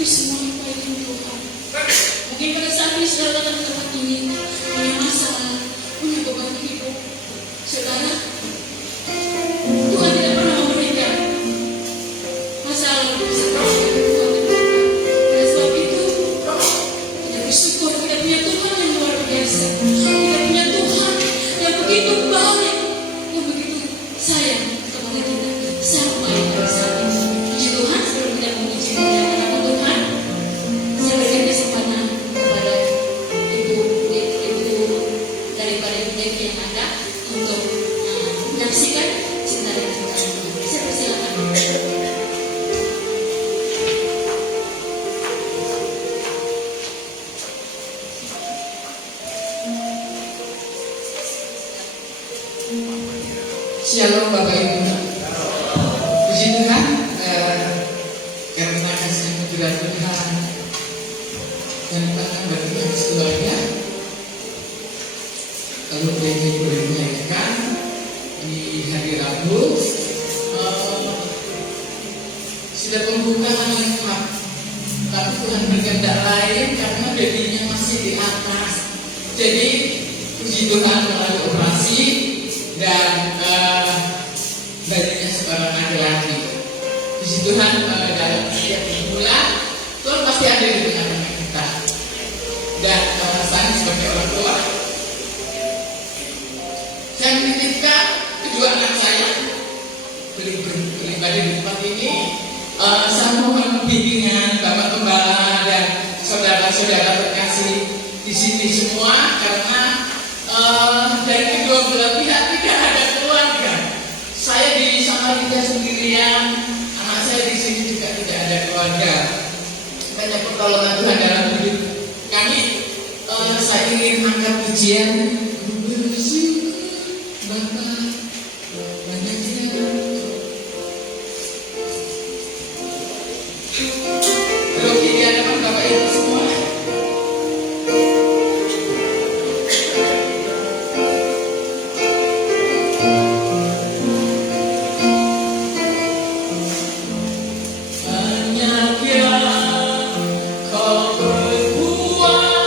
Itu semua apa itu Tuhan. Mungkin pada saat ini saudara datang ke tempat ini punya masalah, punya beban hidup, saudara, Tuhan tidak pernah memberikan masalah untuk bisa teruskan Tuhan memberikan. Oleh sebab itu, kita bersyukur kita punya Tuhan yang luar biasa. Kita punya Tuhan yang begitu baik, yang begitu sayang kepada kita sampai pada saat ini. Puji Tuhan, sebelum kita memuji nama Tuhan, saya berikan kesempatan kepada ibu daripada ibu Devi yang ada untuk menyaksikan cinta dan cinta. Saya persilakan. Shalom Bapak Ibu. Puji Tuhan karena kasih anugerah Tuhan dan bahkan bagi Tuhan sekeluarga. Lalu boleh menyanyikan di hari Rabu sudah pembukaan lengkap, tapi Tuhan berkehendak lain karena babynya masih di atas. Jadi puji Tuhan melalui operasi dan badannya seorang laki-laki. Puji Tuhan dalam setiap bulan Tuhan pasti ada di tengah-tengah kita. Dan rasanya sebagai orang tua, saya menitipkan kedua anak saya beribadah di tempat ini. Saya mohon bimbingan Bapak Gembala dan saudara-saudara terkasih di sini semua, karena dari kedua belah pihak tidak ada keluarga. Saya di Samarinda sendirian, anak saya di sini juga tidak ada keluarga. Banyak pertolongan Tuhan dalam hidup kami. Saya ingin angkat pujian bersyukur Bapak banyaknya. Grogi di hadapan Bapak Ibu semua. Banyak yang kau berbuat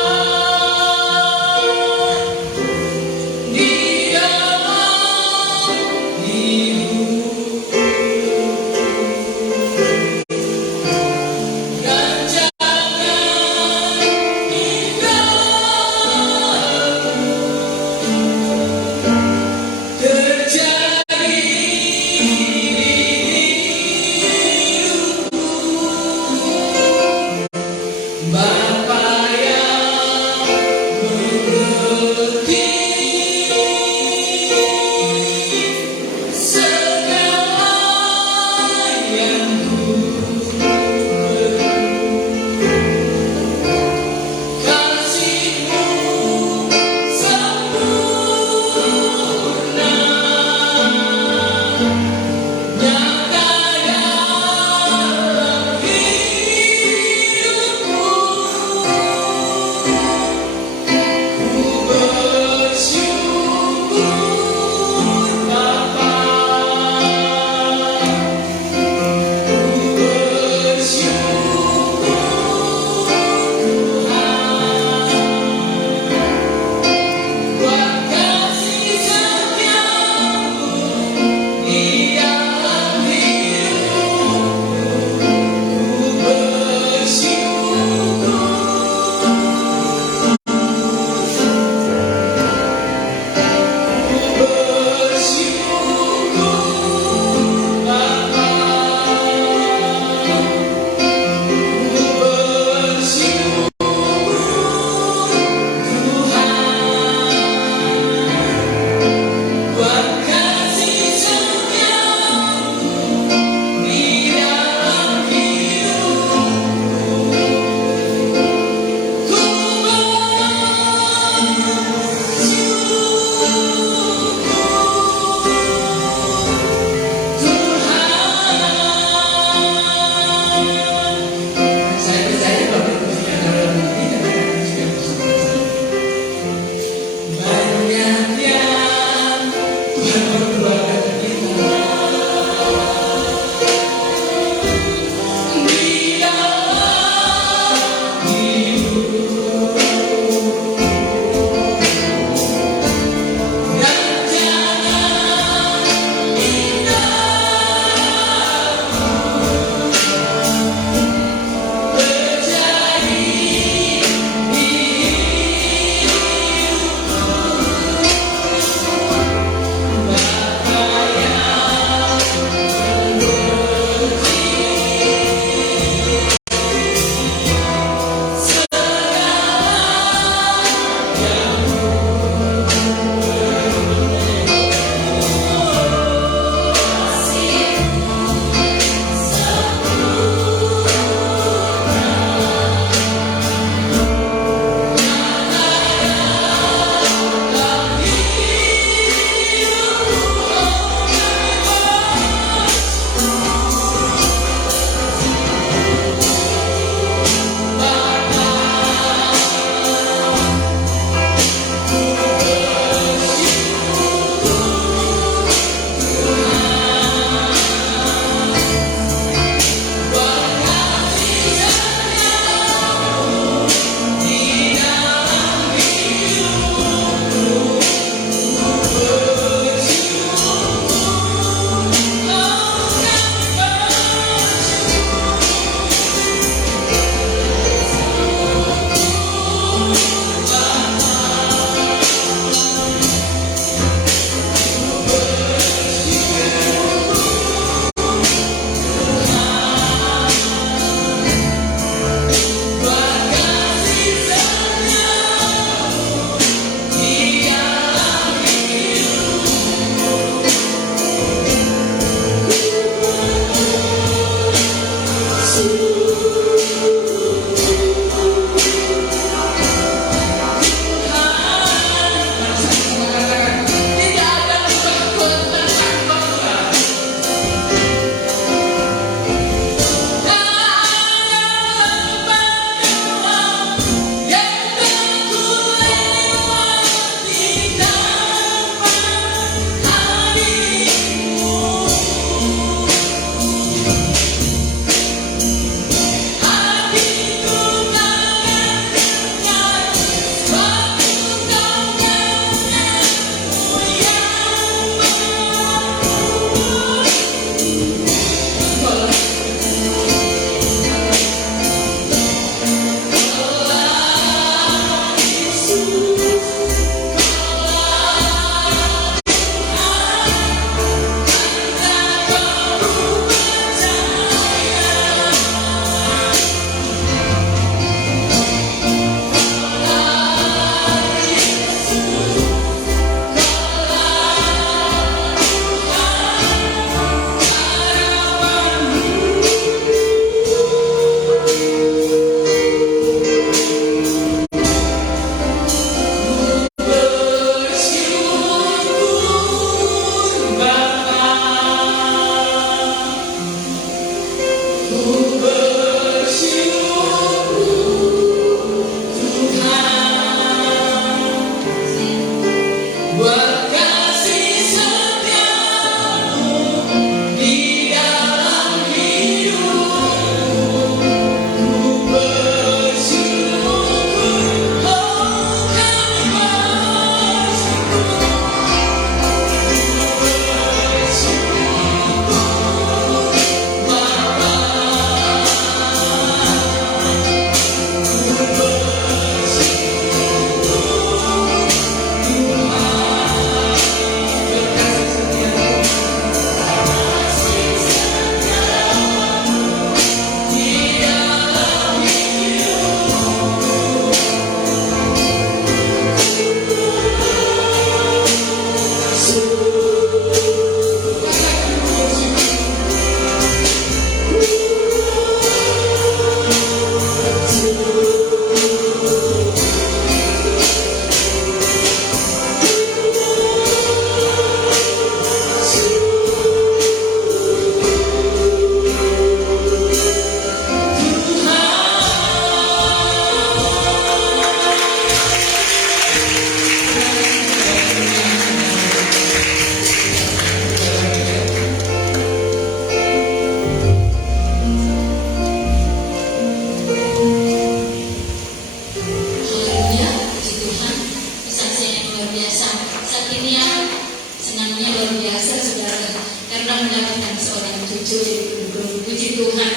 puji Tuhan.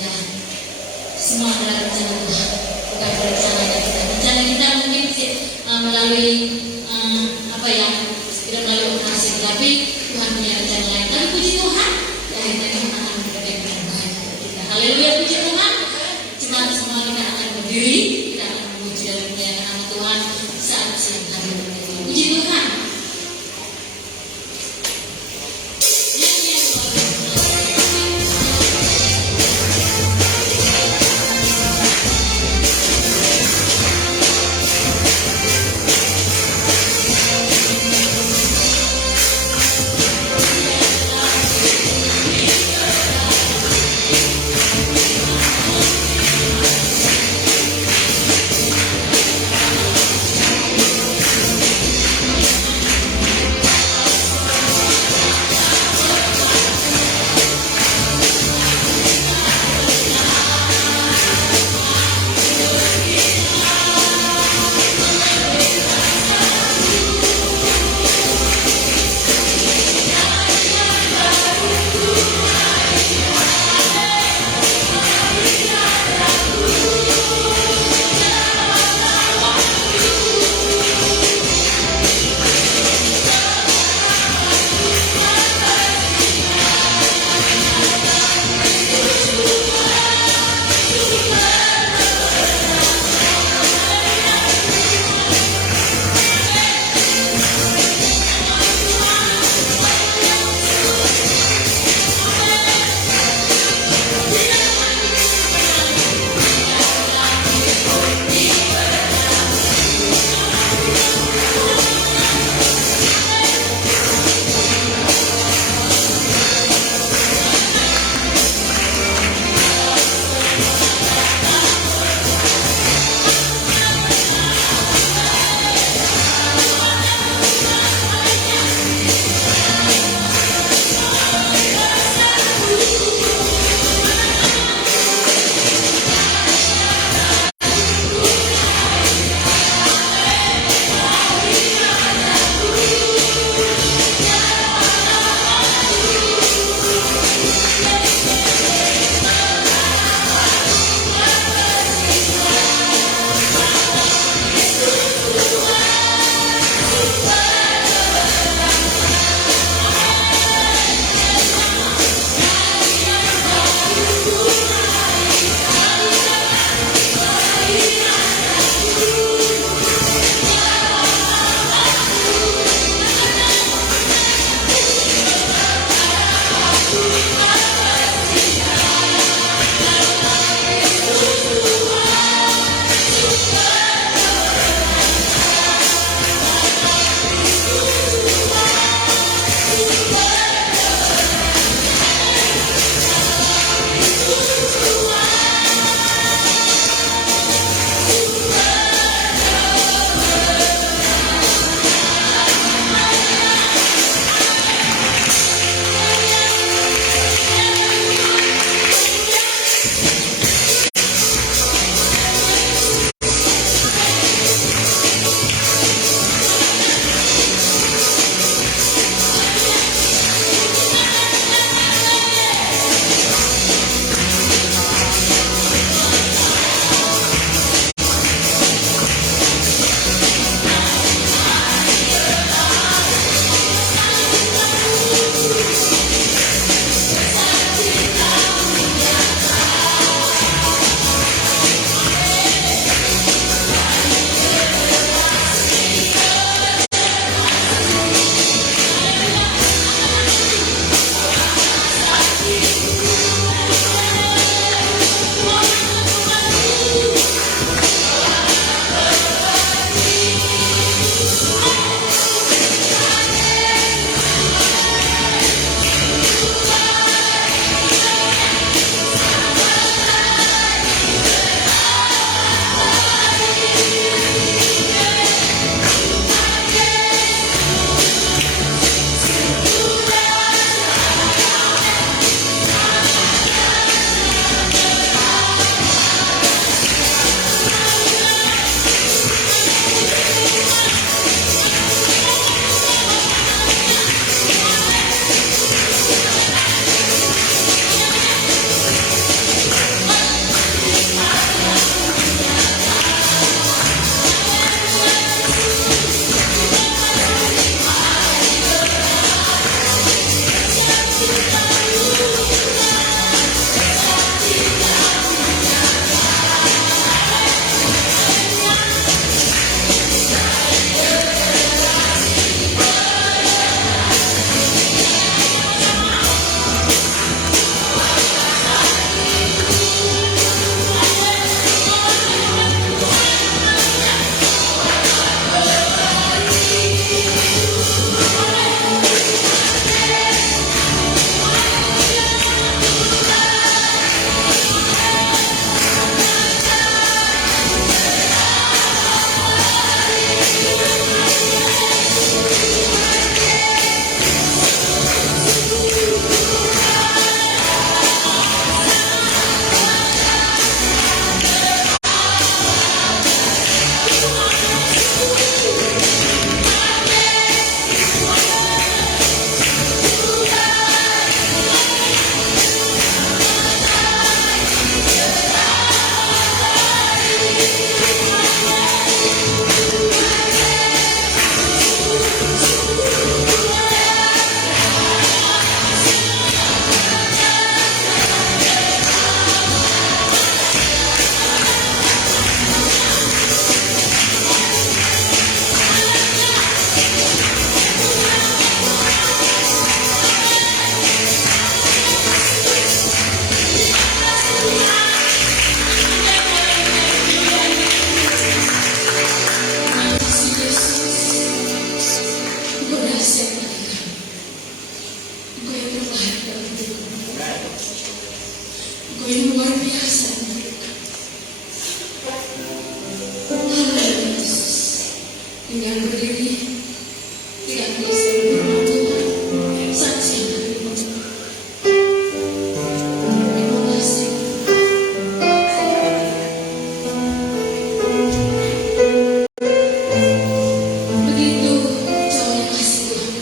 Ya, semua adalah rencana Tuhan, bukan rencananya kita. Rencana kita mungkin melalui tidak melalui operasi, tapi Tuhan punya rencana lain. Tapi puji Tuhan, ya akhirnya Tuhan akan memberikan yang baik untuk kita. Haleluya, puji Tuhan. Cuma semua kita akan berdiri, kita akan memuji dan memuliakan nama Tuhan saat siang hari ini. Puji Tuhan. yang luar biasa. Haleluya Yesus. Dengan berdiri tidak bisa berfirman Tuhan. Saksi yang kami mohon. Terima kasih. Begitu jauhnya kasih Tuhan.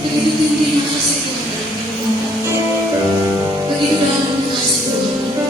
Begitu tingginya kasih Tuhan dalam kehidupan kami. Begitu dalamnya kasih Tuhan.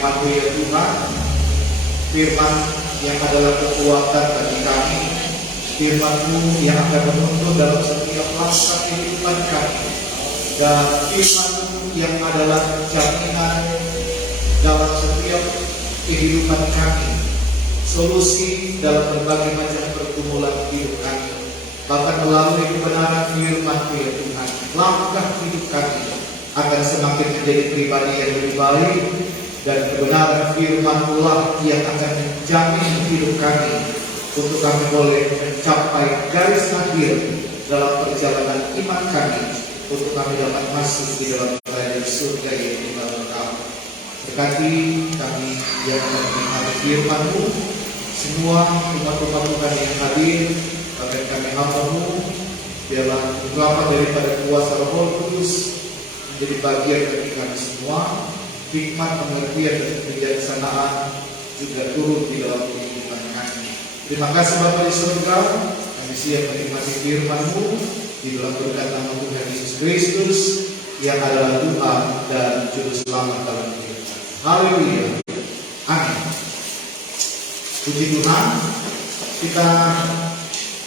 firman-Mu ya Tuhan, firman yang adalah kekuatan bagi kami, firman-Mu yang akan menuntun dalam setiap langkah kehidupan kami, dan firman-Mu yang adalah jaminan dalam setiap kehidupan kami, solusi dalam berbagai macam pergumulan hidup kami. Bahkan melalui kebenaran firman-Mu ya Tuhan, langkah hidup kami akan semakin menjadi pribadi yang lebih baik, dan kebenaran firman-Mu lah yang akan menjamin hidup kami untuk kami boleh mencapai garis akhir dalam perjalanan iman kami, untuk kami dapat masuk di dalam kerajaan surga yang diberkati. Berkati kami yang menikmati firman-Mu, semua umat-umat Tuhan yang hadir, bahkan kami hamba-Mu, biarlah ungkapan daripada kuasa Roh Kudus menjadi bagian bagi kami semua. Hikmat, pengertian, dan kebijaksanaan juga turun di dalam kehidupan kami. Terima kasih Bapa di surga, kami siap menikmati firman-Mu di dalam berkat nama Tuhan Yesus Kristus yang adalah Tuhan dan Juru Selamat dalam hidup kami. Haleluya, amin. Puji Tuhan, kita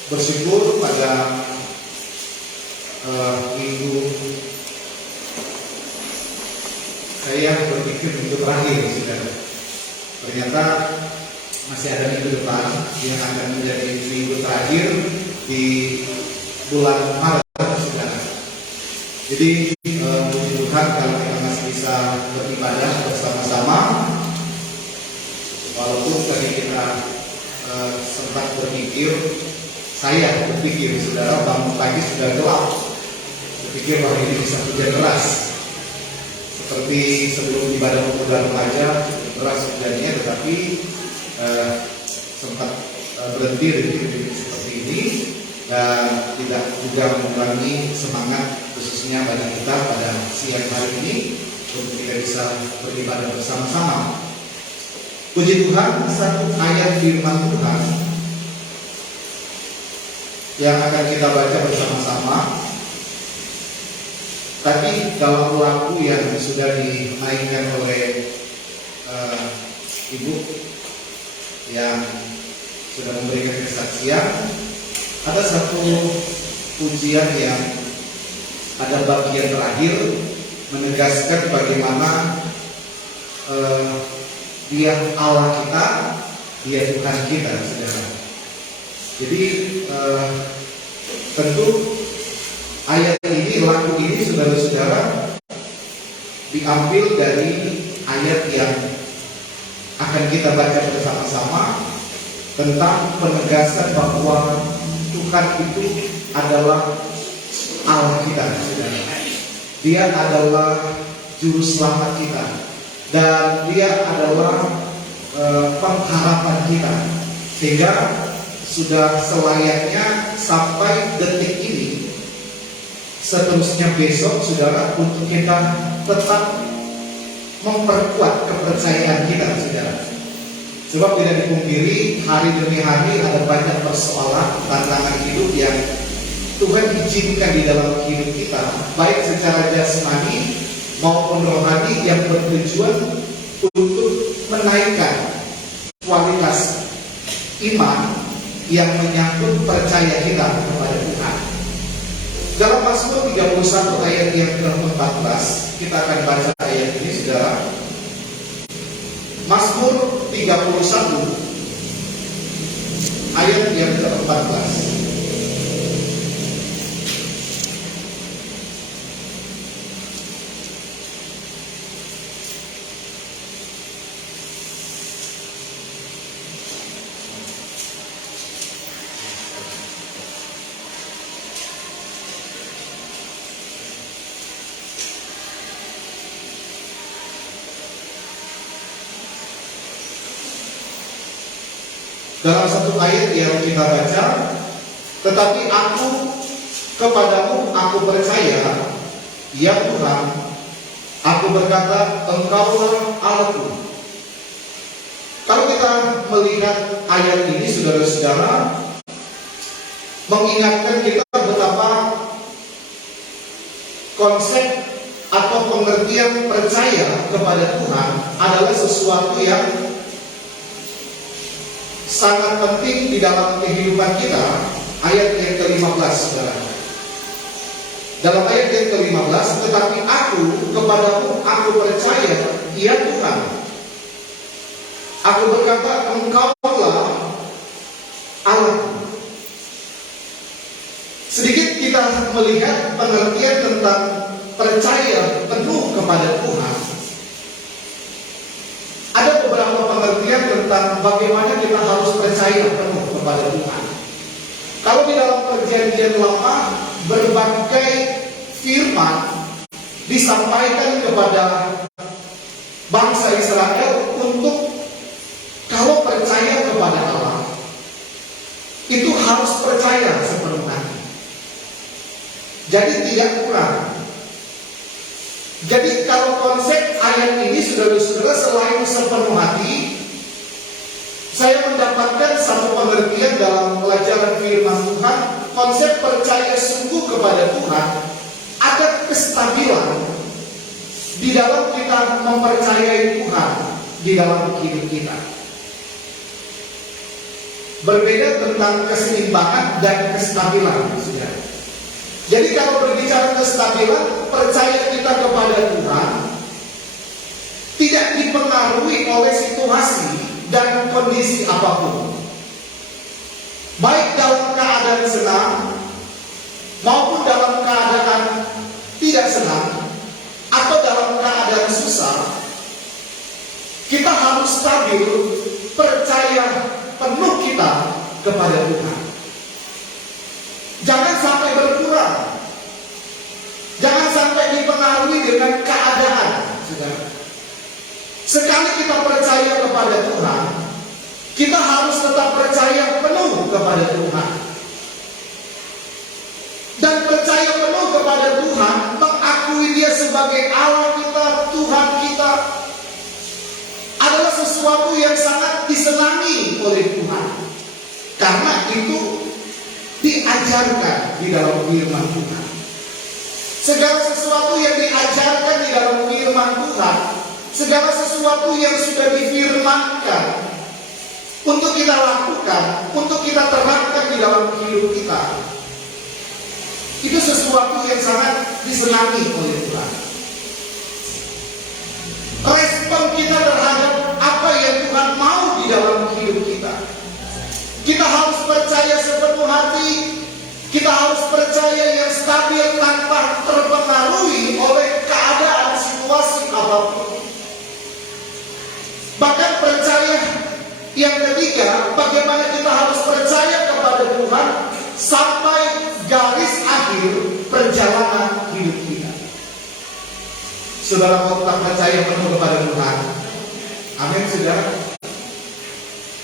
bersyukur pada minggu saya berpikir minggu terakhir, saudara. Ternyata masih ada minggu depan yang akan menjadi minggu terakhir di bulan Maret, saudara. Jadi puji Tuhan kalau kita masih bisa beribadah bersama-sama, walaupun tadi kita sempat berpikir, saya berpikir, saudara, bangun pagi sudah gelap, berpikir bahwa ini bisa hujan deras. Seperti sebelum ibadah pemuda remaja, deras hujannya, tetapi sempat berhenti seperti ini, dan tidak juga mengurangi semangat khususnya bagi kita pada siang hari ini untuk kita bisa beribadah bersama-sama. Puji Tuhan, satu ayat firman Tuhan yang akan kita baca bersama-sama. Tadi dalam lagu yang sudah dimainkan oleh Ibu yang sudah memberikan kesaksian, ada satu pujian yang ada bagian terakhir menegaskan bagaimana Dia Allah kita, Dia Tuhan kita, saudara. Jadi tentu ayat ini, lagu ini, saudara-saudara, diambil dari ayat yang akan kita baca bersama-sama tentang penegasan bahwa Tuhan itu adalah Allah kita, saudara. Dia adalah Juru Selamat kita, dan Dia adalah pengharapan kita, sehingga sudah selayaknya sampai detik ini, seterusnya besok, saudara, untuk kita tetap memperkuat kepercayaan kita, saudara. Sebab tidak dipungkiri, hari demi hari ada banyak persoalan, tantangan hidup yang Tuhan izinkan di dalam hidup kita, baik secara jasmani maupun rohani, yang bertujuan untuk menaikkan kualitas iman yang menyangkut percaya kita kepada Tuhan. Dalam Mazmur 31 ayat yang ke-14, kita akan baca ayat ini, saudara. Mazmur 31 ayat yang ke-14. Dalam satu ayat yang kita baca, tetapi aku kepadamu aku percaya, ya Tuhan, aku berkata Engkaulah Allahku. Kalau kita melihat ayat ini, saudara-saudara, mengingatkan kita betapa konsep atau pengertian percaya kepada Tuhan adalah sesuatu yang sangat penting di dalam kehidupan kita. Ayat yang ke-15, saudara. Dalam ayat yang ke-15, tetapi kepadamu aku percaya, ya Tuhan. Aku berkata, Engkaulah Allahku. Sedikit kita melihat pengertian tentang percaya penuh kepada Tuhan. Ada beberapa pengertian tentang bagaimana kita harus percaya penuh kepada Tuhan. Kalau di dalam perjanjian lama, berbagai firman disampaikan kepada bangsa Israel untuk kalau percaya kepada Allah, itu harus percaya sepenuh hati. Jadi tidak kurang. Jadi kalau konsep ayat ini, saudara-saudara, selain sepenuh hati, saya mendapatkan satu pengertian dalam pelajaran firman Tuhan. Konsep percaya sungguh kepada Tuhan, ada kestabilan di dalam kita mempercayai Tuhan di dalam hidup kita. Berbeda tentang keseimbangan dan kestabilan, saudara. Jadi kalau berbicara kestabilan, percaya kita kepada Tuhan tidak dipengaruhi oleh situasi dan kondisi apapun. Baik dalam keadaan senang maupun dalam keadaan tidak senang atau dalam keadaan susah, kita harus stabil percaya penuh kita kepada Tuhan. Jangan sampai berkurang. Jangan sampai dipengaruhi dengan keadaan, saudara. Sekali kita percaya kepada Tuhan, kita harus tetap percaya penuh kepada Tuhan. Dan percaya penuh kepada Tuhan, mengakui Dia sebagai Allah kita, Tuhan kita, adalah sesuatu yang sangat disenangi oleh Tuhan. Karena itu diajarkan di dalam firman Tuhan. Segala sesuatu yang diajarkan di dalam firman Tuhan, segala sesuatu yang sudah difirmankan untuk kita lakukan, untuk kita terapkan di dalam hidup kita, itu sesuatu yang sangat disenangi oleh Tuhan. Respon kita terhadap apa yang Tuhan mau di dalam hidup kita, kita harus percaya sepenuh hati. Kita harus percaya yang stabil tanpa terpengaruhi oleh keadaan situasi apapun. Bahkan percaya yang ketiga, bagaimana kita harus percaya kepada Tuhan sampai garis akhir perjalanan hidup kita. Saudara mau tetap percaya penuh kepada Tuhan? Amin, saudara.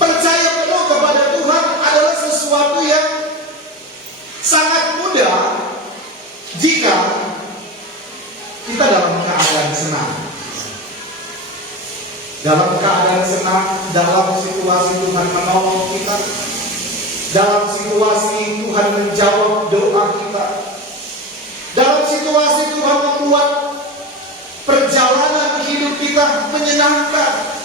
Percaya penuh kepada Tuhan adalah sesuatu yang sangat mudah jika kita dalam keadaan senang. Dalam keadaan senang, dalam situasi Tuhan menolong kita, dalam situasi Tuhan menjawab doa kita, dalam situasi Tuhan membuat perjalanan hidup kita menyenangkan.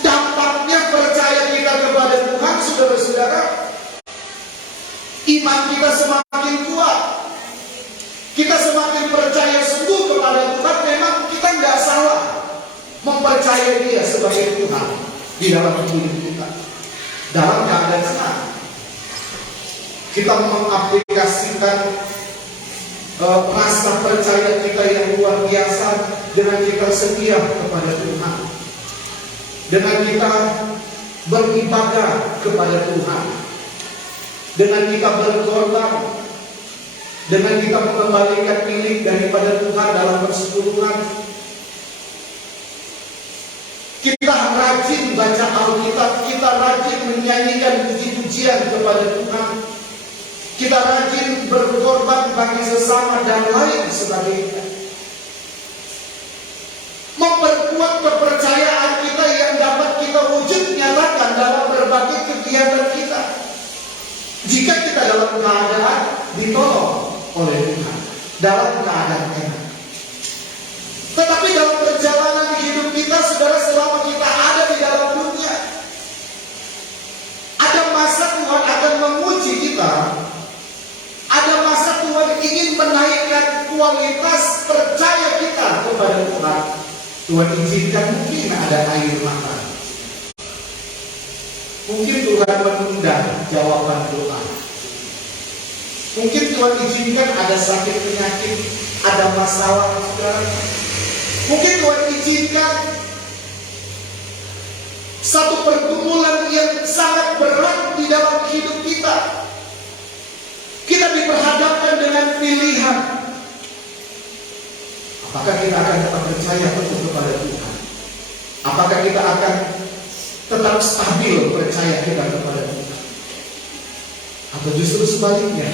Dampaknya percaya kita kepada Tuhan, saudara-saudara, iman kita semakin kuat. Kita semakin percaya sungguh kepada Tuhan. Memang kita nggak salah mempercayai Dia sebagai Tuhan di dalam hidup kita. Dalam keadaan senang, kita mengaplikasikan rasa percaya kita yang luar biasa dengan kita setia kepada Tuhan, dengan kita beribadah kepada Tuhan, dengan kita berkorban, dengan kita mengembalikan milik daripada Tuhan dalam persepuluhan. Kita rajin baca Alkitab, kita rajin menyanyikan puji-pujian kepada Tuhan, kita rajin berkorban bagi sesama dan lain sebagainya. Memperkuat kepercayaan kita yang dapat kita wujud nyatakan dalam berbagai kegiatan kita. Jika kita dalam keadaan ditolong oleh Tuhan. dalam keadaan enak. Tetapi dalam perjalanan hidup kita, saudara, selama kita ada di dalam dunia, ada masa Tuhan akan menguji kita. Ada masa Tuhan ingin menaikkan kualitas percaya kita kepada Tuhan. Tuhan izinkan mungkin ada air mata. Mungkin Tuhan menunda jawaban doa. Mungkin Tuhan izinkan ada sakit penyakit, ada masalah, saudara. Mungkin Tuhan izinkan satu pergumulan yang sangat berat di dalam hidup kita. Kita diperhadapkan dengan pilihan. Apakah kita akan tetap percaya betul kepada Tuhan? Apakah kita akan tetap stabil percaya kita kepada Tuhan? Atau justru sebaliknya,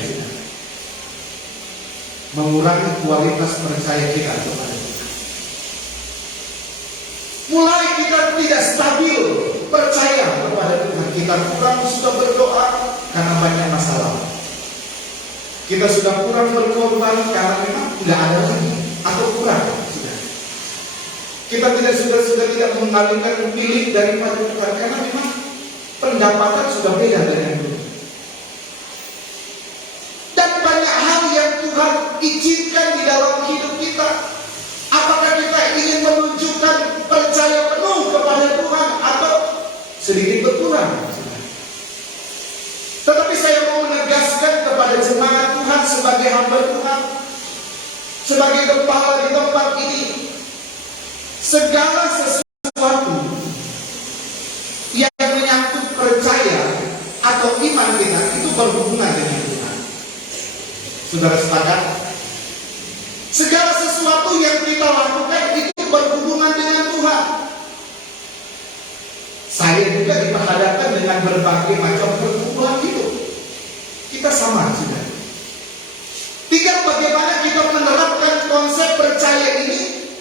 mengurangi kualitas percaya kita kepada Tuhan? Mulai kita tidak stabil percaya kepada Tuhan. Kita kurang sudah berdoa karena banyak masalah. Kita sudah kurang berkorban karena memang tidak ada lagi atau kurang sudah. Kita sudah tidak mengalihkan milik daripada Tuhan karena memang pendapatan sudah beda dengan dulu. Dan banyak hal yang Tuhan izinkan di dalam hidup kita. Apakah kita ingin menunjukkan percaya penuh kepada Tuhan atau sedikit berkurang? Tetapi saya mau menegaskan kepada jemaat Tuhan sebagai hamba Tuhan, sebagai kepala di tempat ini, segala sesuatu yang menyangkut percaya atau iman kita itu berhubungan dengan Tuhan. Saudara sepakat? Segala sesuatu yang kita lakukan itu berhubungan dengan Tuhan. Saya juga diperhadapkan dengan berbagai macam pergumulan hidup. Kita sama juga. Tinggal bagaimana kita menerapkan konsep percaya ini,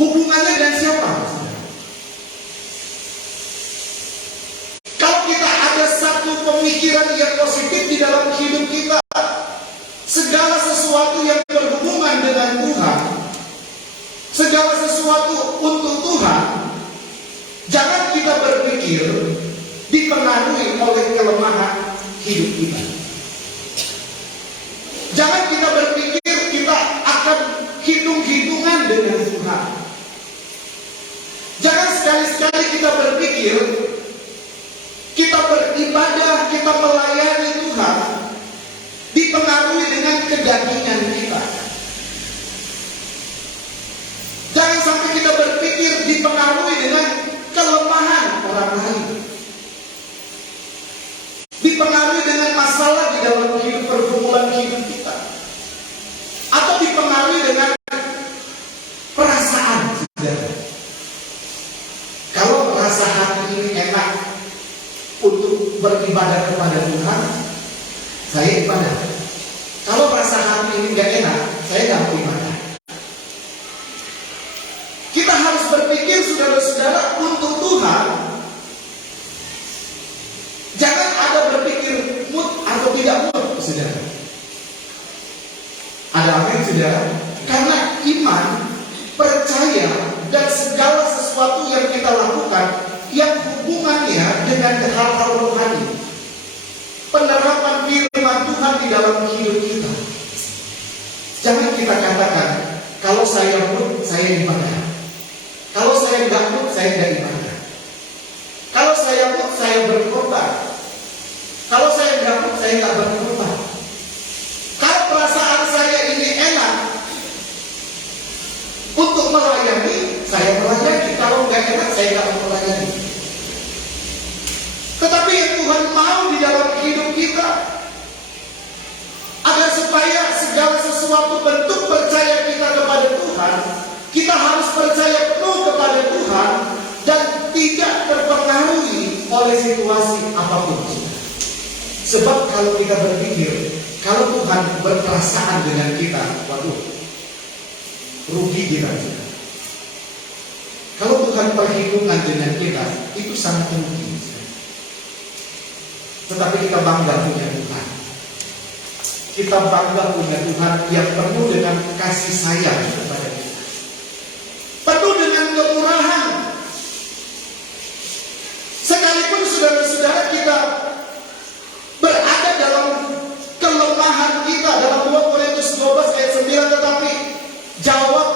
hubungannya dengan siapa? Kalau kita ada satu pemikiran yang positif di dalam hidup kita, segala sesuatu yang berhubungan dengan Tuhan, segala sesuatu untuk Tuhan, jangan kita berpikir dipengaruhi oleh kelemahan hidup kita. Jangan kita berpikir kita akan hitung-hitungan dengan Tuhan. Jangan sekali-sekali kita berpikir kita beribadah, kita melayani Tuhan dipengaruhi dengan kedagingan kita. Jangan sampai kita berpikir dipengaruhi dengan kelemahan orang lain, dipengaruhi dengan masalah di dalam hidup, pergumulan hidup kita, atau dipengaruhi dengan perasaan. Kalau rasa hati ini enak untuk beribadah kepada Tuhan, saya ibadah. Kalau rasa hati ini gak enak, saya gak beribadah. Kita harus berpikir, saudara-saudara, untuk Tuhan. Jangan ada berpikir mood atau tidak mood, saudara. Ada apa yang saudara? Karena iman, percaya, dan segala sesuatu yang kita lakukan yang hubungannya dengan hal-hal rohani, penerapan firman Tuhan di dalam hidup kita. Jangan kita katakan, kalau saya mood, saya ibadah. Kalau saya nggak mood, saya nggak ibadah. Kalau saya mood, saya berkorban. Kalau saya nggak mood, saya nggak berkorban. Kalau perasaan saya ini enak untuk melayani, saya melayani. Kalau nggak enak, saya nggak melayani. Tetapi yang Tuhan mau di dalam hidup kita, agar supaya segala sesuatu bentuk percaya kita kepada Tuhan, kita harus percaya penuh kepada Tuhan dan tidak terpengaruhi oleh situasi apapun. Sebab kalau kita berpikir, kalau Tuhan berperasaan dengan kita, waduh, rugi kita. Kalau Tuhan perhitungan dengan kita, itu sangat rugi. Tetapi kita bangga punya Tuhan. kita bangga punya Tuhan yang penuh dengan kasih sayang kepada kita, penuh dengan kemurahan. Sekalipun saudara-saudara kita berada dalam kelemahan kita, dalam 2 Korintus 12 ayat 9, tetapi jawab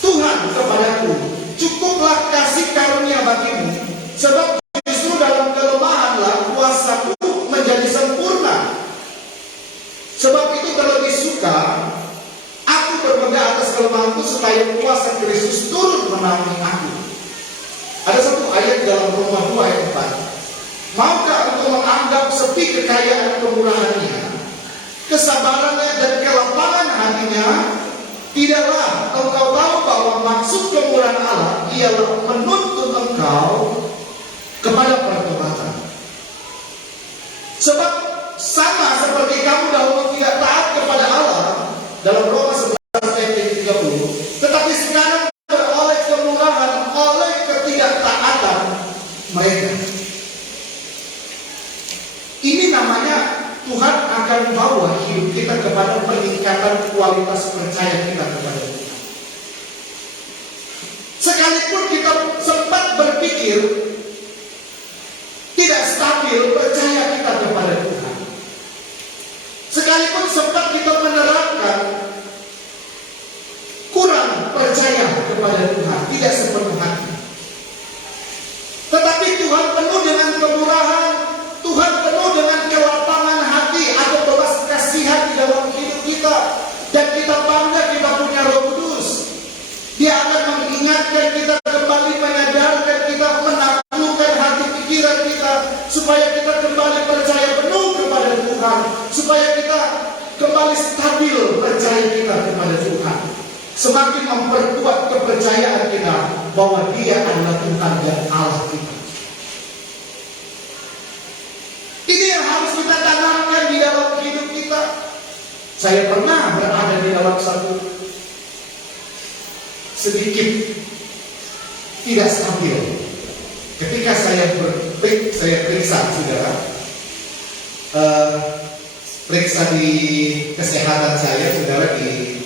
Tuhan kepadaku, cukuplah kasih karunia bagimu, sebab justru dalam kelemahanlah kuasaku menjadi sempurna. Sebab itu terlebih suka aku bermegah atas kelemahanku, supaya kuasa Kristus turun menaungi aku. Ada satu ayat dalam Roma 2 ayat 4. Maukah engkau menganggap sepi kekayaan kemurahannya, kesabarannya dan kelapangan hatinya? Tidaklah engkau tahu bahwa maksud kemurahan Allah ialah menuntun engkau kepada pertobatan. Sebab sama seperti kamu dahulu tidak taat kepada Allah dalam Roma 11 ayat 30, tetapi sekarang beroleh kemurahan oleh ketidaktaatan mereka. Ini namanya Tuhan akan bawa hidup kita kepada peningkatan kualitas percaya kita kepada Tuhan. Sekalipun kita sempat berpikir tidak stabil percaya kita kepada Tuhan, sekalipun sempat kita menerapkan kurang percaya kepada Tuhan, tidak sepenuh hati, tetapi Tuhan penuh dengan kemurahan, Tuhan penuh dengan kelapangan hati atau belas kasihan di dalam hidup kita, dan kita bangga kita punya Roh Kudus. Dia akan mengingatkan kita kembali, menyadarkan kita, menaklukkan hati pikiran kita, supaya kita kembali percaya penuh kepada Tuhan, supaya kita kembali stabil percaya kita kepada Tuhan, semakin memperkuat kepercayaan kita bahwa Dia adalah Tuhan dan Allah kita. Ini yang harus kita tanamkan di dalam hidup kita. Saya pernah berada di dalam satu sedikit tidak stabil. Ketika saya periksa, saudara, periksa di kesehatan saya, saudara, di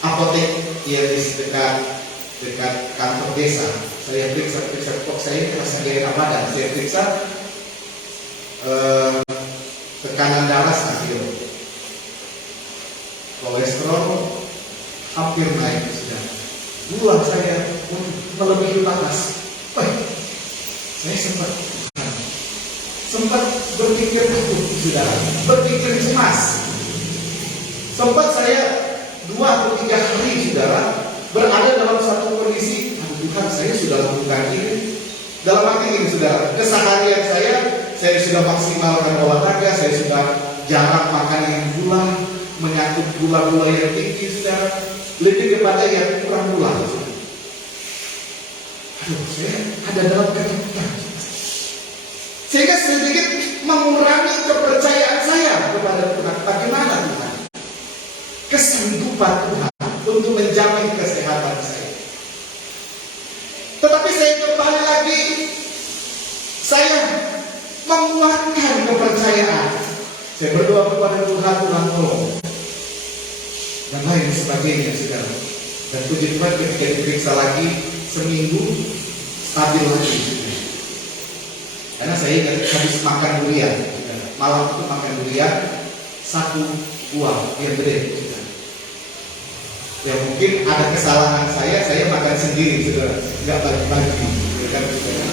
apotek yang di dekat kantor desa. Saya periksa kok saya merasa gak enak badan. Saya periksa tekanan darah stabil, kolesterol hampir naik, sudah. Gula saya melebihi batas. Saya sempat berpikir takut, saudara, berpikir cemas. Sempat saya 2 atau 3 hari, saudara, berada dalam satu kondisi, Tuhan, saya sudah lakukan ini. Dalam arti ini, saudara, keseharian saya sudah maksimalkan olahraga, saya sudah jarang makan yang gula, menyangkut gula-gula yang tinggi, saudara, lebih kepada yang kurang gula. Aduh, saya ada dalam ketakutan, sehingga sedikit mengurangi kepercayaan saya kepada Tuhan. Bagaimana Tuhan? Kesanggupan Tuhan untuk menjamin kesehatan saya. Tetapi saya kembali lagi, saya menguatkan kepercayaan. Saya berdoa kepada Tuhan, Tuhan tolong, dan lain sebagainya, saudara. Dan puji Tuhan, ketika diperiksa lagi seminggu, stabil lagi. Karena saya habis makan durian, malam itu makan durian 1 buah yang gede. Ya mungkin ada kesalahan saya makan sendiri, saudara, nggak bagi-bagi, kan, saudara.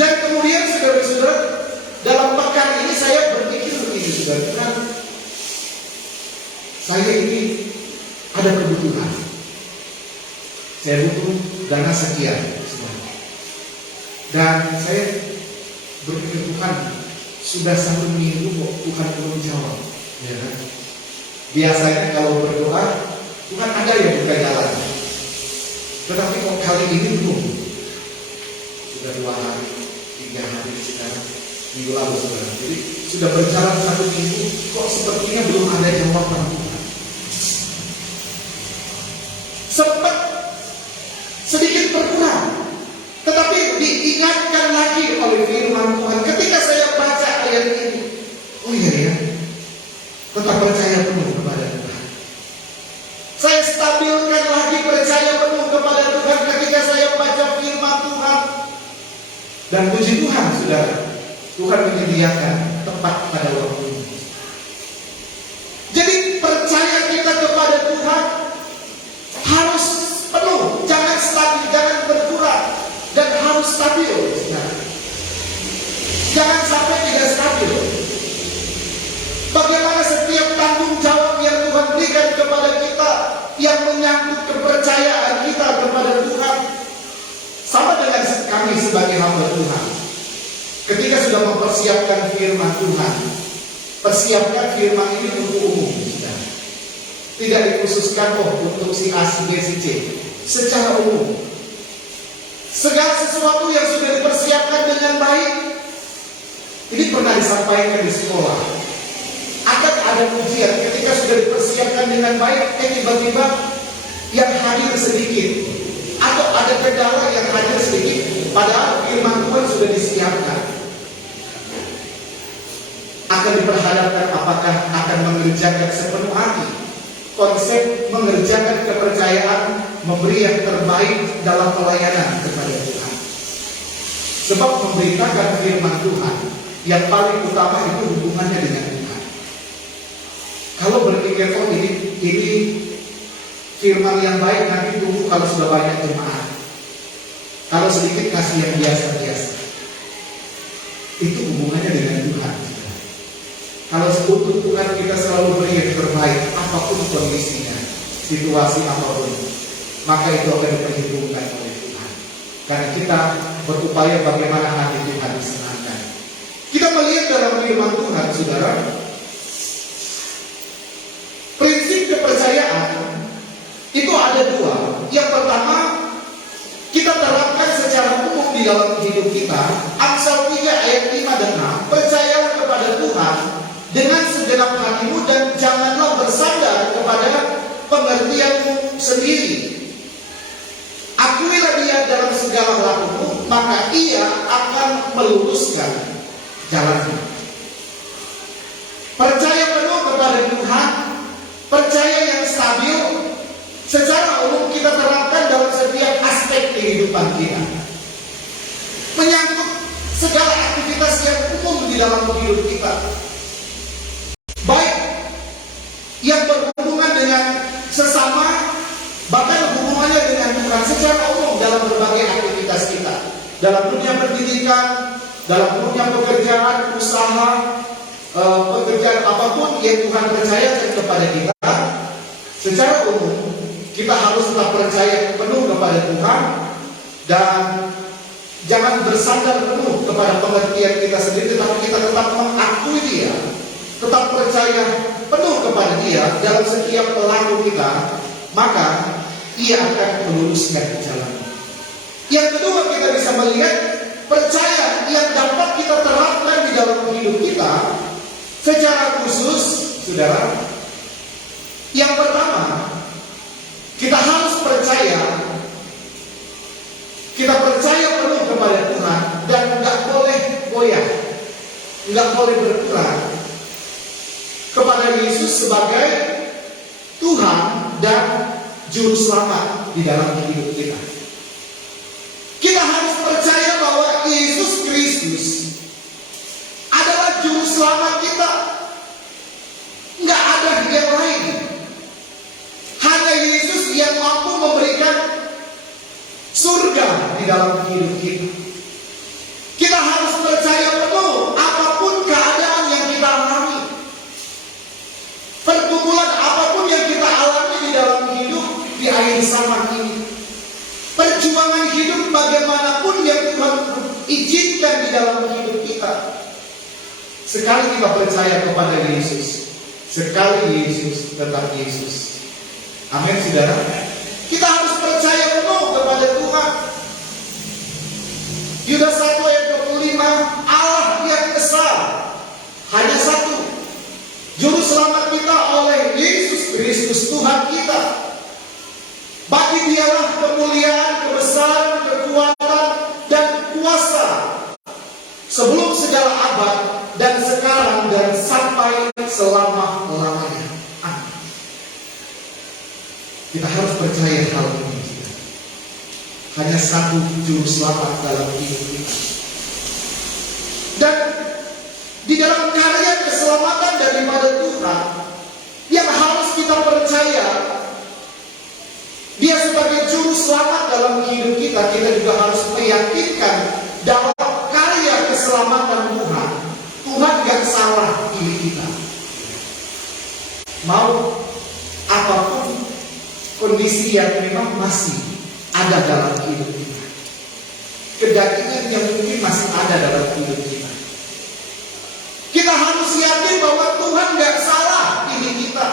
Dan kemudian saudara-saudara, dalam pekan ini saya berpikir begini, saudara, kan, saya ini ada kebutuhan, saya butuh dana sekian semuanya, dan saya berpikir, Tuhan, sudah 1 minggu kok Tuhan belum jawab, ya kan? Biasanya kalau berdoa, Tuhan ada yang buka jalan. Tetapi kok kali ini belum. Sudah 2 hari, 3 hari sekarang, minggu lalu, saudara. Jadi sudah berjalan 1 minggu, kok sepertinya belum ada jawaban Tuhan. Sempat sedikit berkurang, tetapi diingatkan lagi oleh firman Tuhan. Ketika saya baca ayat ini, Puji Tuhan, saudara, Tuhan menyediakan tempat pada waktu ini. Jadi percaya kita kepada Tuhan harus penuh, jangan stabil, jangan berkurang, dan harus stabil, saudara. Jangan sampai tidak stabil. Bagaimana setiap tanggung jawab yang Tuhan berikan kepada kita, yang menyangkut kepercayaan kita kepada Tuhan, sama dengan kami sebagai hamba Tuhan. Ketika sudah mempersiapkan firman Tuhan, persiapkan firman ini untuk umum, saudara. Tidak dikhususkan untuk si A, si B, si C, secara umum. Segala sesuatu yang sudah dipersiapkan dengan baik, ini pernah disampaikan di sekolah. Akan ada ujian ketika sudah dipersiapkan dengan baik, tiba-tiba yang hadir sedikit, atau ada kendala yang hadir sedikit, padahal firman Tuhan sudah disiapkan. Akan diperhadapkan apakah akan mengerjakan sepenuh hati. Konsep mengerjakan kepercayaan, memberi yang terbaik dalam pelayanan kepada Tuhan. Sebab memberitakan firman Tuhan, yang paling utama itu hubungannya dengan Tuhan. Kalau berpikir, oh ini firman yang baik, nanti tunggu kalau sudah banyak jemaat. Kalau sedikit kasih yang biasa-biasa. Itu hubungannya dengan Tuhan. Kalau untuk Tuhan kita selalu beri yang terbaik, apapun kondisinya, situasi apapun, maka itu akan diperhitungkan oleh Tuhan. Karena kita berupaya bagaimana hati Tuhan disenangkan. Kita melihat dalam firman Tuhan, saudara, prinsip kepercayaan itu ada dua. Yang pertama, kita terapkan secara umum di dalam hidup kita. Amsal 3 ayat 5 dan 6, percayalah kepada Tuhan dengan segenap hatimu dan janganlah bersandar kepada pengertianmu sendiri. Akuilah Dia dalam segala lakumu, maka Ia akan meluruskan jalanmu. Percaya penuh kepada Tuhan, percaya yang stabil, secara umum kita terapkan dalam setiap aspek kehidupan kita. Menyangkut segala aktivitas yang umum di dalam hidup kita. Baik yang berhubungan dengan sesama, bahkan hubungannya dengan Tuhan secara umum dalam berbagai aktivitas kita. Dalam dunia pendidikan, dalam dunia pekerjaan, usaha, pekerjaan apapun yang Tuhan percayakan kepada kita, secara umum kita harus tetap percaya penuh kepada Tuhan dan jangan bersandar penuh kepada pengertian kita sendiri, tetapi kita tetap mengakui Dia, tetap percaya penuh kepada Dia dalam setiap perilaku kita, maka Ia akan meluruskan jalan. Yang kedua, kita bisa melihat percaya yang dapat kita terapkan di dalam hidup kita secara khusus, saudara. Yang pertama, kita harus percaya, kita percaya penuh kepada Tuhan dan nggak boleh goyah, nggak boleh berkurang kepada Yesus sebagai Tuhan dan Juru Selamat di dalam hidup kita. Kita harus percaya bahwa Yesus Kristus adalah Juru Selamat kita. Nggak ada yang lain. Hanya Yesus yang mampu memberikan surga di dalam hidup kita. Kita harus percaya penuh apapun keadaan yang kita alami, pergumulan apapun yang kita alami di dalam hidup di akhir zaman ini, perjuangan hidup bagaimanapun yang Tuhan izinkan di dalam hidup kita. Sekali kita percaya kepada Yesus, sekali Yesus tetap Yesus. Amin, saudara. Kita harus percaya penuh kepada Tuhan. Yudas 1 ayat 25, Allah yang esa, hanya satu, Juru Selamat kita oleh Yesus Kristus Tuhan kita. Bagi Dialah kemuliaan, kebesaran, kekuatan, dan kuasa sebelum segala abad dan sekarang dan sampai selama-lamanya. Kita harus percaya hal ini. Hanya satu Juru Selamat dalam hidup kita. dalam karya keselamatan daripada Tuhan yang harus kita percaya Dia sebagai juru selamat dalam hidup kita. Kita juga harus meyakinkan dalam karya keselamatan Tuhan, Tuhan gak salah pilih kita. Mau apapun kondisi yang memang masih ada dalam hidup kita, kedagingan yang mungkin masih ada dalam hidup kita, kita harus yakin bahwa Tuhan gak salah pilih kita.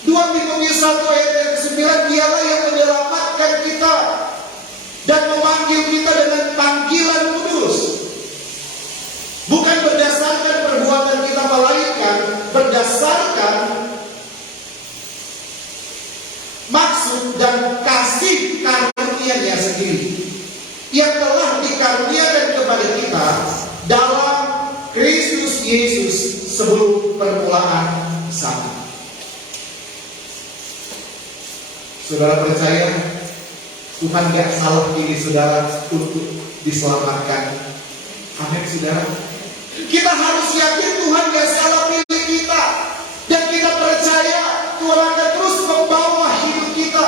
2 Timotius 1 ayat yang ke-9, Dialah yang menyelamatkan kita dan memanggil kita dengan panggilan kudus, bukan berdasarkan perbuatan kita, melainkan berdasarkan maksud dan kasih karunia-Nya sendiri yang telah dikaruniakan kepada kita dalam Kristus Yesus sebelum permulaan zaman. Saudara percaya Tuhan gak salah pilih saudara untuk diselamatkan. Amin saudara. Kita harus yakin Tuhan gak salah pilih kita, dan kita percaya Tuhan akan terus membawa hidup kita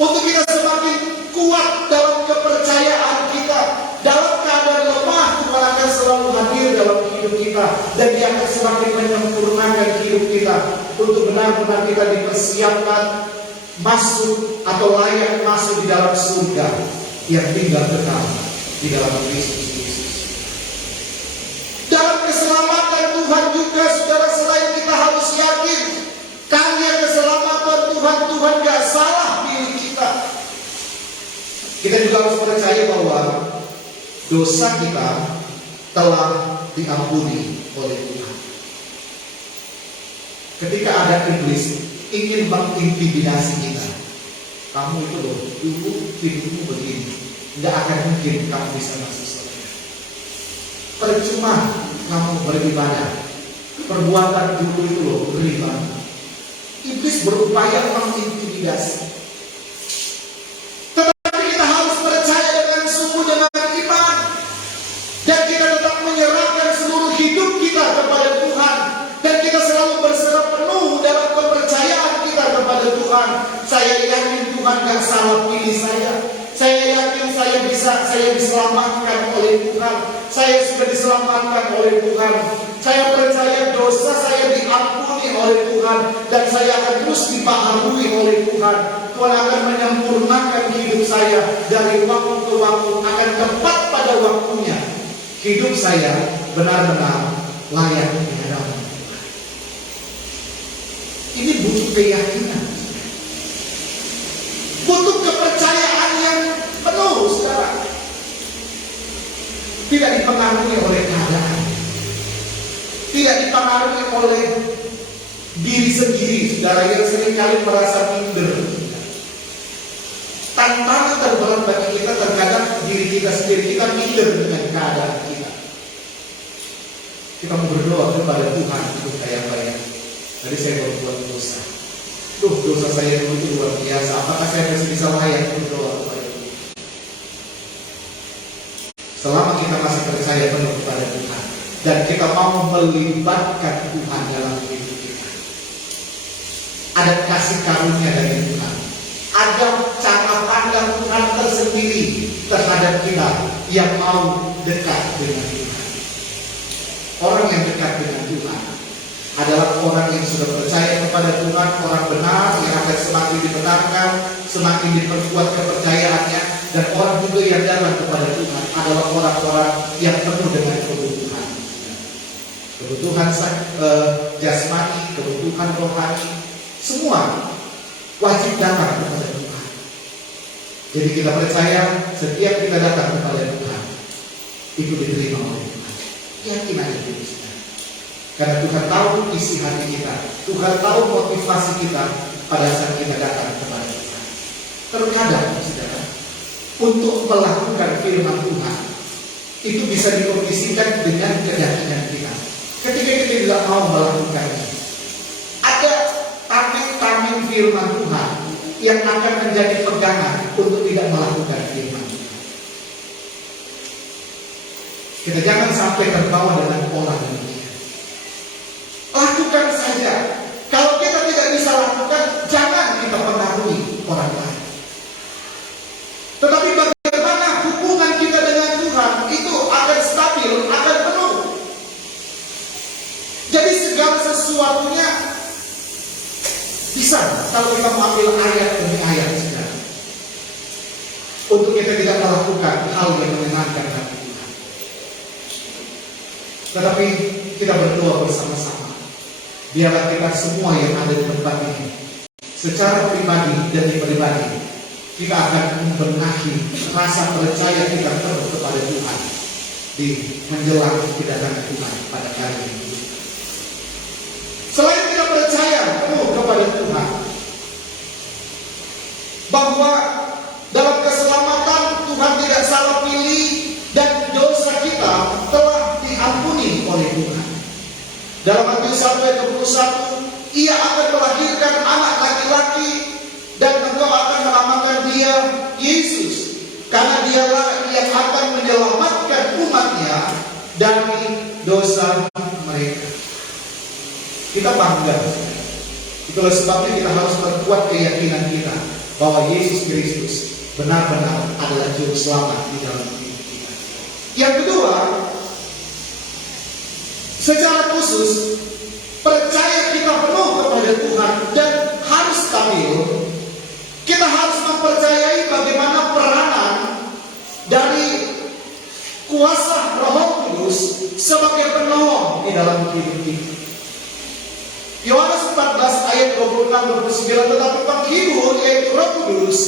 untuk kita semakin kuat dalam kepercayaan kita. Dalam keadaan lemah, Tuhan akan selalu hadir dalam hidup kita, dan Dia akan semakin menyempurnakan hidup kita untuk benar-benar kita dipersiapkan masuk atau layak masuk di dalam surga yang tinggal kekal di dalam Kristus Yesus. Dalam keselamatan Tuhan juga, saudara, selain kita harus yakin karya keselamatan Tuhan, Tuhan gak salah pilih kita, kita juga harus percaya bahwa dosa kita telah diampuni oleh Tuhan. Ketika ada iblis ingin mengintimidasi kita, kamu itu loh, dulu hidupmu begini, nggak akan mungkin kamu bisa masuk surga. Percuma kamu beribadah, perbuatan dulu itu loh beribadah. Iblis berupaya mengintimidasi. Tetapi kita harus percaya dengan sungguh, dengan iman, dan kita tetap menyerahkan seluruh hidup kita kepada Tuhan, dan kita selalu berserah penuh dalam kepercayaan kita kepada Tuhan. Saya yakin Tuhan gak salah pilih saya. Saya yakin saya diselamatkan oleh Tuhan. Saya sudah diselamatkan oleh Tuhan. Saya percaya dosa saya diampuni oleh Tuhan, dan saya akan terus dibaharui oleh Tuhan. Tuhan akan menyempurnakan hidup saya dari waktu ke waktu, akan tepat pada waktunya. Hidup saya benar-benar layak di hadapan Tuhan. Ini butuh keyakinan, butuh kepercayaan yang penuh, saudara. Tidak dipengaruhi oleh keadaan, tidak dipengaruhi oleh diri sendiri, saudara, yang seringkali merasa minder. Tantangan terberat bagi kita terkadang diri kita sendiri, kita minder dengan keadaan kita. Kita mau berdoa kepada Tuhan untuk kayak tadi saya berbuat dosa. Dosa saya dulu itu luar biasa. Apakah saya masih bisa layak berdoa kepada Tuhan? Selama kita masih percaya penuh kepada Tuhan, dan kita mau melibatkan Tuhan dalam hidup kita, ada kasih karunia dari Tuhan, ada cara pandang Tuhan tersendiri terhadap kita yang mau dekat dengan Tuhan. Orang yang dekat dengan Tuhan adalah orang yang sudah percaya kepada Tuhan, orang benar yang akan semakin dibenarkan, semakin diperkuat kepercayaannya, dan orang juga yang datang kepada Tuhan adalah orang-orang yang penuh dengan kebutuhan. Kebutuhan jasmani, kebutuhan rohani, semua wajib datang kepada Tuhan. Jadi kita percaya setiap kita datang kepada Tuhan itu diterima oleh Tuhan. Yakin aja diri kita. Karena Tuhan tahu isi hati kita, Tuhan tahu motivasi kita pada saat kita datang kepada Tuhan. Terkadang, saudara, untuk melakukan firman Tuhan itu bisa dikondisikan dengan keyakinan kita. Ketika kita tidak mau melakukannya, ada tameng-tameng firman Tuhan yang akan menjadi pegangan untuk tidak melakukan firman Tuhan. Kita jangan sampai terbawa dengan pola demikian. Lakukan saja. Kalau kita tidak bisa lakukan, jangan kita pengaruhi orang lain. Tetapi bagaimana hubungan kita dengan Tuhan itu akan stabil, akan penuh. Jadi segala sesuatunya bisa kalau kita mengambil ayat demi ayat sekarang. Untuk kita tidak melakukan hal yang menyenangkan hati Tuhan. Tetapi kita berdoa bersama-sama. Biarlah kita semua yang ada di tempat ini, secara pribadi dan pribadi, kita akan membenahi rasa percaya kita penuh kepada Tuhan di menjelang kedatangan Tuhan pada hari ini. Selain kita percaya penuh kepada Tuhan, bahwa dalam keselamatan Tuhan tidak salah pilih dan dosa kita telah diampuni oleh Tuhan. Dalam Matius 1 ayat 21, ia akan melahirkan anak laki-laki dan engkau akan menamakan dia Yesus, karena dialah yang akan menyelamatkan umatnya dari dosa mereka. Kita bangga. Itulah sebabnya kita harus memperkuat keyakinan kita bahwa Yesus Kristus benar-benar adalah juru selamat di dalam hidup kita. Yang kedua, secara khusus percaya kita penuh kepada Tuhan dan harus stabil. Kita harus mempercayai bagaimana peranan dari kuasa Roh Kudus sebagai penolong di dalam hidup kita. Yohanes 14 ayat 26-29, tetapi penghibur yaitu Roh Kudus,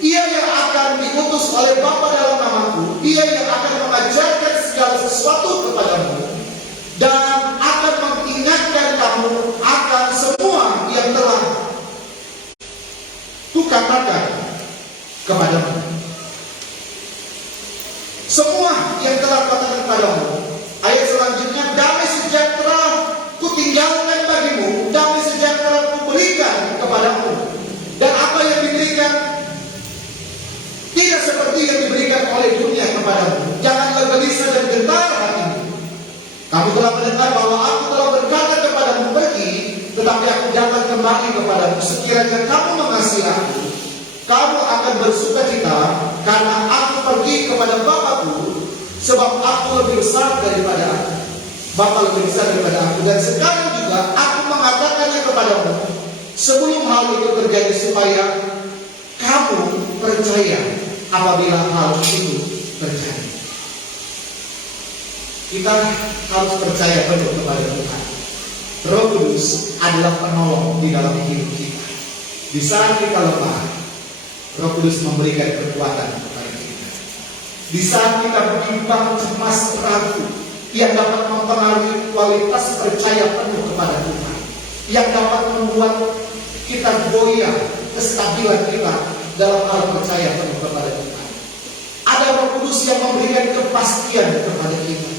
ia yang akan diutus oleh Bapa dalam namaku, dia yang akan mengajarkan segala sesuatu kepadamu dan akan mengingatkan kamu akan semua yang telah kukatakan kepadamu. Semua yang telah kukatakan kepadamu. Ayat selanjutnya, damai sejahtera kutinggalkan bagimu, damai sejahtera kuberikan kepadamu. Dan apa yang diberikan tidak seperti yang diberikan oleh dunia kepadamu. Janganlah gelisah dan gentar hatimu. Kamu telah mendengar bahwa aku telah berkata kepadamu, pergi, tetapi aku datang kembali kepadamu. Sekiranya kamu mengasihi aku, kamu akan bersukacita karena aku pergi kepada Bapakku, sebab aku lebih besar daripada aku. Bapa lebih besar daripada aku. Dan sekarang juga aku mengatakannya kepadamu sebelum hal itu terjadi, supaya kamu percaya apabila hal itu terjadi. Kita harus percaya penuh kepada Tuhan. Roh Kudus adalah penolong di dalam hidup kita. Di saat kita lemah, Roh Kudus memberikan kekuatan kepada kita. Di saat kita bimbang, cemas, ragu, yang dapat mempengaruhi kualitas percaya penuh kepada Tuhan, yang dapat membuat kita goyah kestabilan kita dalam hal percaya penuh kepada Tuhan. Ada Roh Kudus yang memberikan kepastian kepada kita.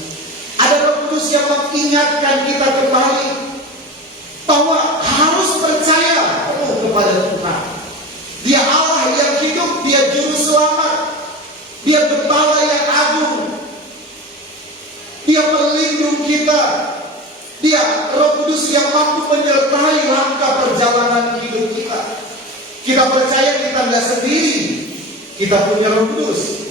Ada Roh Kudus yang mengingatkan kita kembali bahwa harus percaya penuh kepada Tuhan. Dia Allah yang hidup, dia juru selamat, dia Gembala yang agung, dia pelindung kita, dia Roh Kudus yang mampu menyertai langkah perjalanan hidup kita. Kita percaya kita tidak sendiri, kita punya Roh Kudus.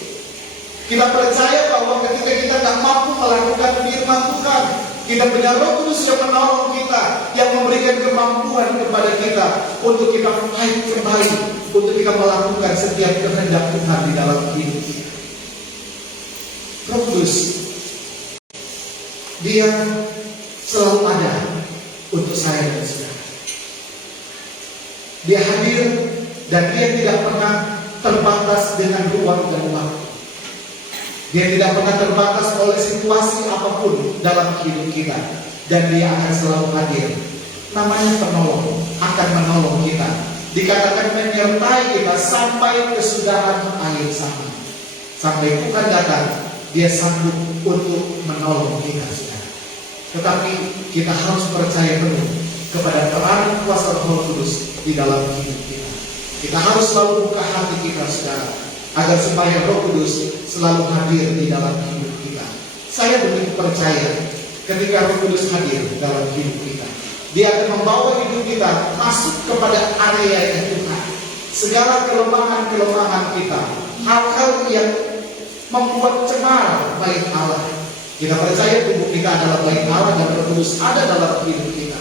Kita percaya bahwa ketika kita tidak mampu melakukan firman Tuhan, kita punya Roh Kudus yang menolong kita, yang memberikan kemampuan kepada kita untuk kita fight kembali, untuk kita melakukan setiap kehendak Tuhan di dalam hidup kita. Roh Kudus, dia selalu ada untuk saya dan saudara. Dia hadir dan dia tidak pernah terbatas dengan ruang dan waktu. Dia tidak pernah terbatas oleh situasi apapun dalam hidup kita. Dan dia akan selalu hadir. Namanya penolong, akan menolong kita. Dikatakan menyertai kita sampai kesudahan akhir zaman. Sampai Tuhan datang, dia sanggup untuk menolong kita, saudara. Tetapi kita harus percaya penuh kepada peran kuasa Roh Kudus di dalam hidup kita. Kita harus selalu buka hati kita, saudara, agar supaya Roh Kudus selalu hadir di dalam hidup kita, Saya begitu percaya ketika Roh Kudus hadir dalam hidup kita, Dia akan membawa hidup kita masuk kepada area yang Tuhan. Segala kelemahan-kelemahan kita, hal-hal yang membuat cemar bait Allah, kita percaya tubuh kita adalah bait Allah dan Roh Kudus ada dalam hidup kita.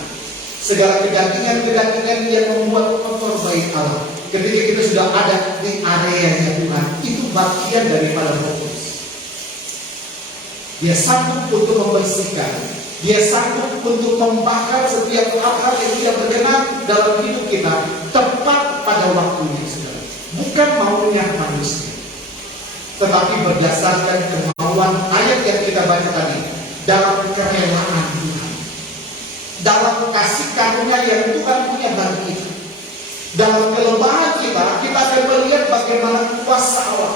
Segala kedagingan-kedagingan yang membuat kotor bait Allah, ketika kita sudah ada di areanya Tuhan, itu bagian daripada Roh Kudus. Dia sanggup untuk membersihkan, Dia sanggup untuk membakar setiap hal-hal yang tidak berkenan dalam hidup kita tepat pada waktunya, saudara. Bukan maunya manusia, tetapi berdasarkan kemauan ayat yang kita baca tadi, dalam kerelaan Tuhan, dalam kasih karunia yang Tuhan punya bagi kita. Dalam kelemahan kita akan melihat bagaimana kuasa Allah.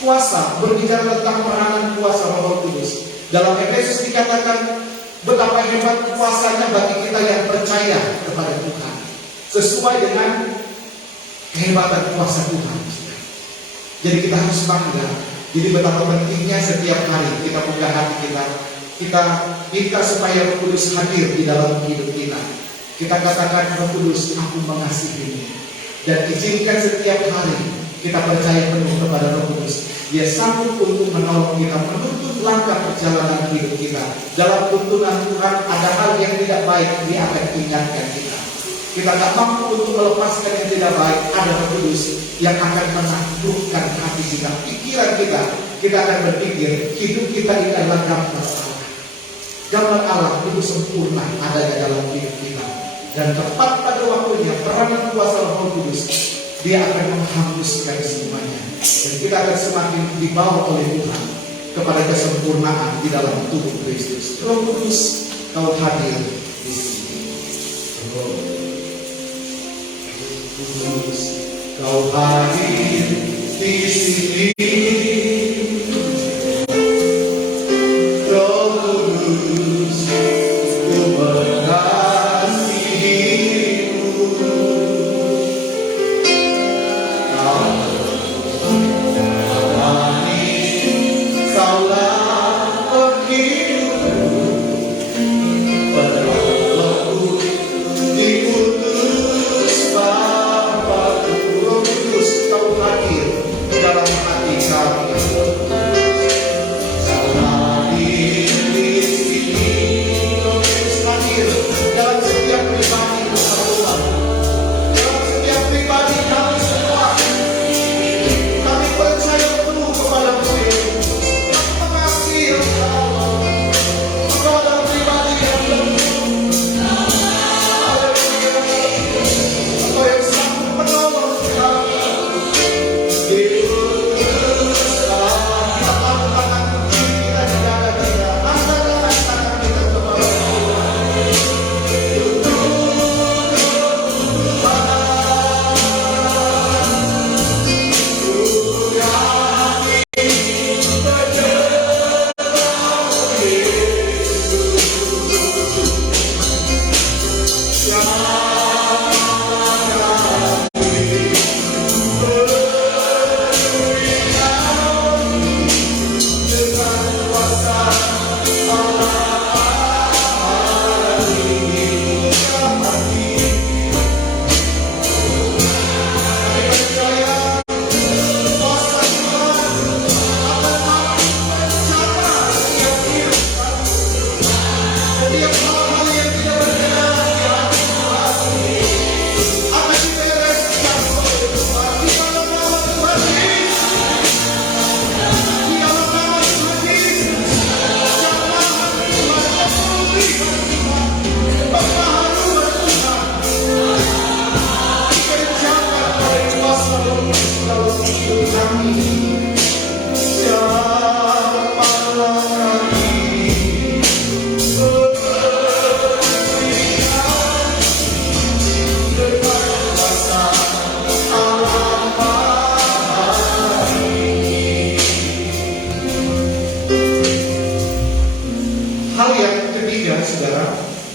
Kuasa berbicara tentang peranan kuasa Roh Kudus. Dalam Efesus dikatakan betapa hebat kuasanya bagi kita yang percaya kepada Tuhan, sesuai dengan kehebatan kuasa Tuhan. Jadi kita harus bangga. Jadi betapa pentingnya setiap hari kita buka hati kita minta supaya Roh Kudus hadir di dalam hidup kita. Kita katakan, Roh Kudus, aku mengasihimu. Dan izinkan setiap hari kita percaya penuh kepada Roh Kudus. Dia sanggup untuk menolong kita, menuntun langkah perjalanan hidup kita. Dalam tuntunan Tuhan ada hal yang tidak baik, Dia akan ingatkan kita. Kita tak mampu untuk melepaskan yang tidak baik, ada Roh Kudus yang akan menaklukkan hati kita, pikiran kita. Kita akan berpikir hidup kita ini adalah gambar Allah. Gambar Allah itu sempurna adanya dalam hidup kita. Dan tepat pada waktunya peranan kuasa Roh Kudus, Dia akan menghanguskan semuanya. Dan kita akan semakin dibawa oleh Tuhan kepada kesempurnaan di dalam tubuh Kristus. Roh Kudus, Kau hadir di sini. Roh Kudus, Kau hadir di sini. Roh Kudus, Ku mengasihimu.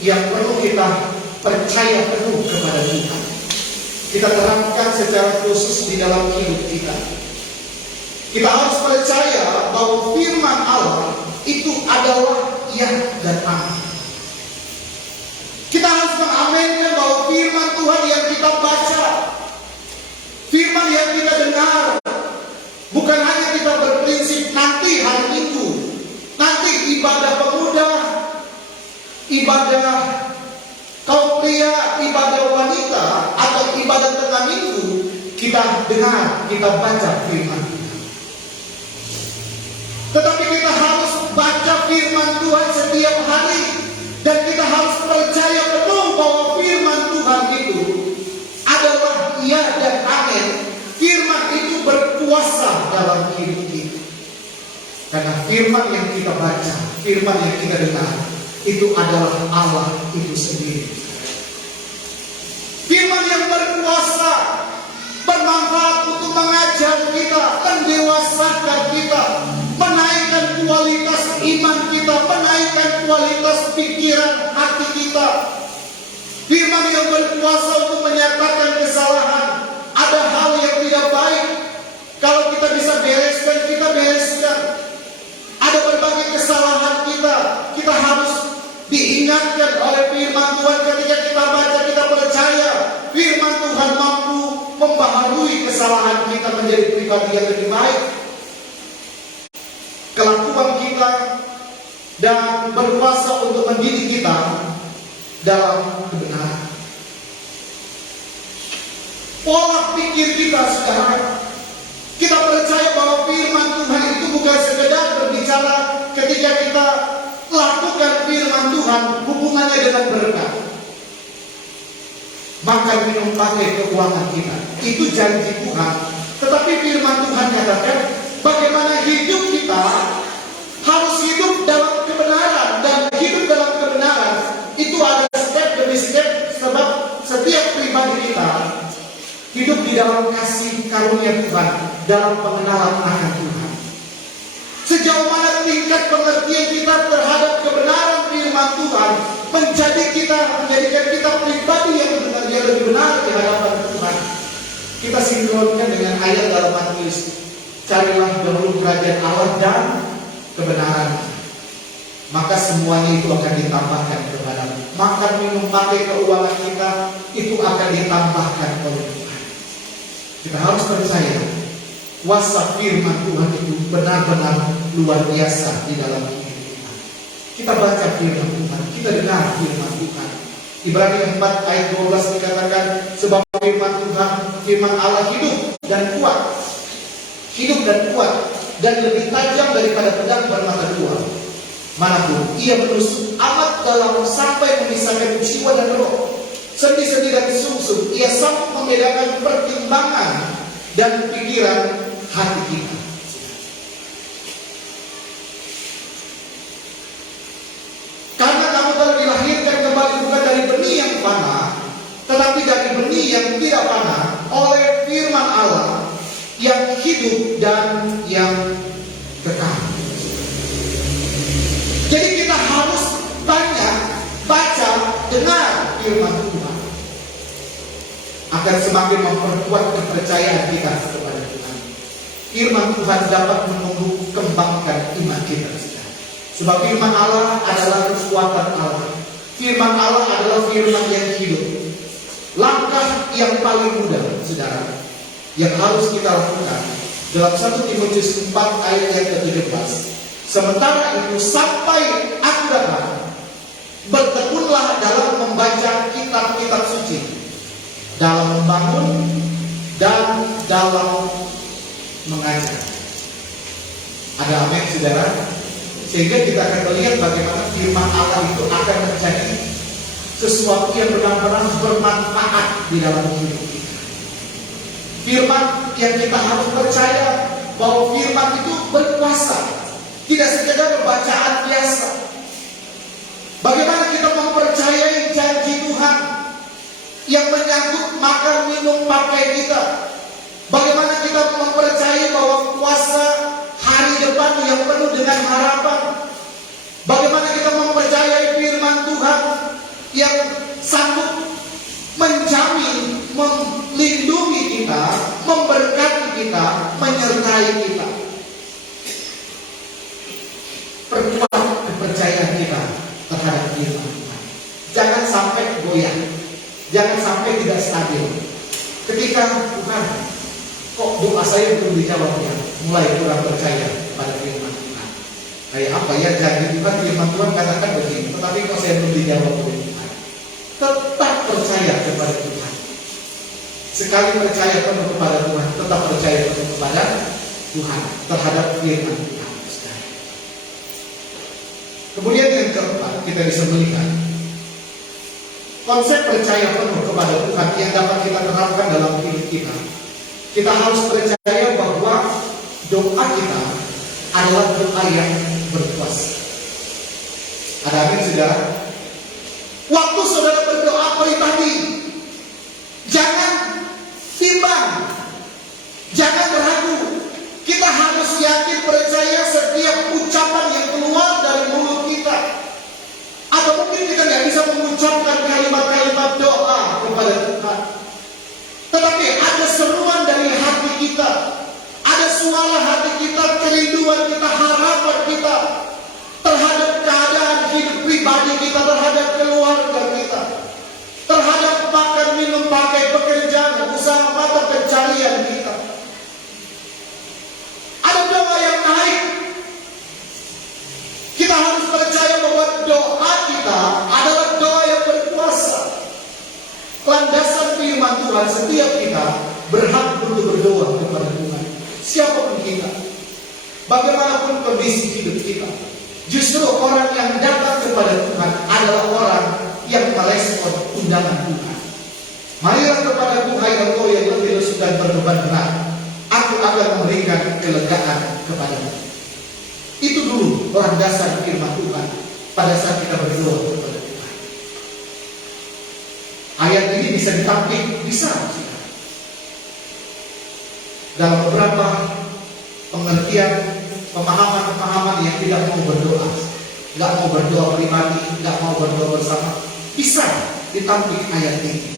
yang perlu kita percaya penuh kepada Tuhan. Kita terangkan secara khusus di dalam hidup kita. Kita harus percaya bahwa firman Allah itu ya dan amin. Kita harus mengamenkan bahwa firman Tuhan yang kita baca, firman yang kita dengar, bukan hanya kita berprinsip nanti hari Minggu, nanti ibadah pemuda, ibadah kaum pria, ibadah wanita, atau ibadah tengah minggu, kita dengar, kita baca firman Tuhan. Tetapi kita harus baca firman Tuhan setiap hari, dan kita harus percaya penuh bahwa firman Tuhan itu adalah ya dan amin. Firman itu berkuasa dalam hidup kita. Karena firman yang kita baca, firman yang kita dengar, itu adalah Allah itu sendiri. Firman yang berkuasa, bermanfaat untuk mengajar kita, mendewasakan kita, menaikkan kualitas iman kita, menaikkan kualitas pikiran hati kita. Firman yang berkuasa untuk menyatakan kesalahan. Ada hal yang tidak baik, kalau kita bisa bereskan, kita bereskan. Ada berbagai kesalahan kita harus diingatkan oleh firman Tuhan. Ketika kita baca, kita percaya firman Tuhan mampu membaharui kesalahan kita menjadi pribadi yang lebih baik. Kelakuan kita dan berkuasa untuk mendidik kita dalam kebenaran. Pola pikir kita, saudara, kita percaya bahwa firman Tuhan itu bukan sekedar berbicara ketika kita lakukan firman Tuhan, hubungannya dengan berkat. Makan minum pakai keuangan kita, itu janji Tuhan. Tetapi firman Tuhan nyatakan bagaimana hidup kita harus hidup dalam kebenaran, dan hidup dalam kebenaran itu ada step demi step, sebab setiap pribadi kita hidup di dalam kasih karunia Tuhan, dalam pengenalan akan Tuhan. Sejauh mana tingkat pengertian kita terhadap kebenaran firman Tuhan menjadikan kita pribadi yang benar-benar lebih benar di hadapan Tuhan. Kita sinkronkan dengan ayat dalam Matius, carilah dahulu kerajaan Allah dan kebenaran, maka semuanya itu akan ditambahkan kepadamu. Makan minum pakai keuangan kita itu akan ditambahkan oleh Tuhan. Kita harus percaya kuasa firman Tuhan itu benar-benar luar biasa di dalam hidup kita. Kita baca firman Tuhan, kita dengar firman Tuhan. Ibrani 4 ayat 12 dikatakan, sebab firman Tuhan, firman Allah hidup dan kuat, dan lebih tajam daripada pedang bermata dua, manapun ia menusuk amat dalam sampai memisahkan jiwa dan roh, sendi-sendi dan sumsum. Ia sanggup membedakan pertimbangan dan pikiran hati kita. Karena kamu telah dilahirkan kembali bukan dari benih yang fana, tetapi dari benih yang tidak fana, oleh firman Allah yang hidup dan yang kekal. Jadi kita harus banyak baca, dengar firman Tuhan, akan semakin memperkuat kepercayaan kita kepada Tuhan. Firman Tuhan dapat menumbuh kembangkan iman kita. Sebab firman Allah adalah kekuatan Allah. Firman Allah adalah firman yang hidup. Langkah yang paling mudah, saudara, yang harus kita lakukan dalam 1 Timotius 4 ayat yang ke-17. Sementara itu sampai aku datang, bertekunlah dalam membaca kitab-kitab suci, dalam membangun dan dalam mengajar. Ada amin, saudara? Sehingga kita akan melihat bagaimana firman Allah itu akan menjadi sesuatu yang benar-benar bermanfaat di dalam hidup kita. Firman yang kita harus percaya bahwa firman itu berkuasa, tidak sekedar bacaan biasa. Bagaimana kita mempercayai janji Tuhan yang menyangkut makan minum pakai kita? Bagaimana kita mempercayai bahwa kuasa hari depan yang penuh dengan harapan? Bagaimana kita mempercayai firman Tuhan yang sanggup menjamin, melindungi kita, memberkati kita, menyertai kita? Perkuat kepercayaan kita dia. Jangan sampai tidak stabil. Ketika Tuhan, kok doa saya belum dijawab ya, mulai kurang percaya pada firman Tuhan. Kayak apa ya, janji Tuhan, firman Tuhan katakan begini, tetapi kok saya belum dijawab oleh Tuhan. Tetap percaya kepada Tuhan. Sekali percaya penuh kepada Tuhan, tetap percaya penuh kepada Tuhan terhadap firman Tuhan. Kemudian yang keempat, kita bisa melihat konsep percaya penuh kepada Tuhan yang dapat kita terapkan dalam hidup kita. Kita harus percaya bahwa doa kita adalah doa yang berkuasa. Ada amin, saudara? Waktu saudara berdoa pribadi, jangan bimbang, jangan ragu. Kita harus yakin percaya setiap ucapan yang keluar dari mulut kita. Atau mungkin kita tidak bisa mengucapkan kalimat-kalimat doa kepada Tuhan, tetapi ada seruan dari hati kita, ada suara hati kita, kerinduan kita, harapan kita terhadap keadaan hidup pribadi kita, terhadap keluarga kita, terhadap makan, minum, pakai, pekerjaan, usaha, mata pencarian kita. Ada doa yang naik. Kita harus percaya bahwa doa kita adalah doa yang berkuasa. Landasan firman Tuhan, setiap kita berhak untuk berdoa kepada Tuhan. Siapapun kita, bagaimanapun kondisi hidup kita, justru orang yang datang kepada Tuhan adalah orang yang merespon undangan Tuhan. Marilah kepada Tuhan engkau yang letih lesu dan berbeban berat, aku akan memberikan kelegaan kepadamu. Itu dulu landasan firman Tuhan pada saat kita berdoa kepada Tuhan. Ayat ini bisa ditampik, bisa. Dalam beberapa pengertian, pemahaman-pemahaman yang tidak mau berdoa, nggak mau berdoa pribadi, nggak mau berdoa bersama, bisa ditampik ayat ini.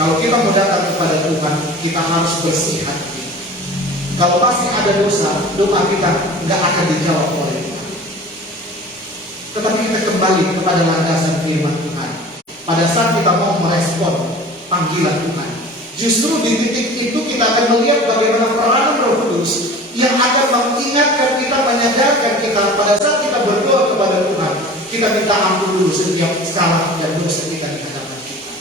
Kalau kita mau datang kepada Tuhan, kita harus bersih hati. Kalau masih ada dosa, doa kita nggak akan dijawab oleh Tuhan. Tetapi kita kembali kepada landasan firman Tuhan. Pada saat kita mau merespon panggilan Tuhan, justru di titik itu kita akan melihat bagaimana peranan Roh Kudus yang akan mengingatkan kita, menyadarkan kita pada saat kita berdoa kepada Tuhan. Kita minta ampun dulu setiap salah dan dosa kita di hadapan kita.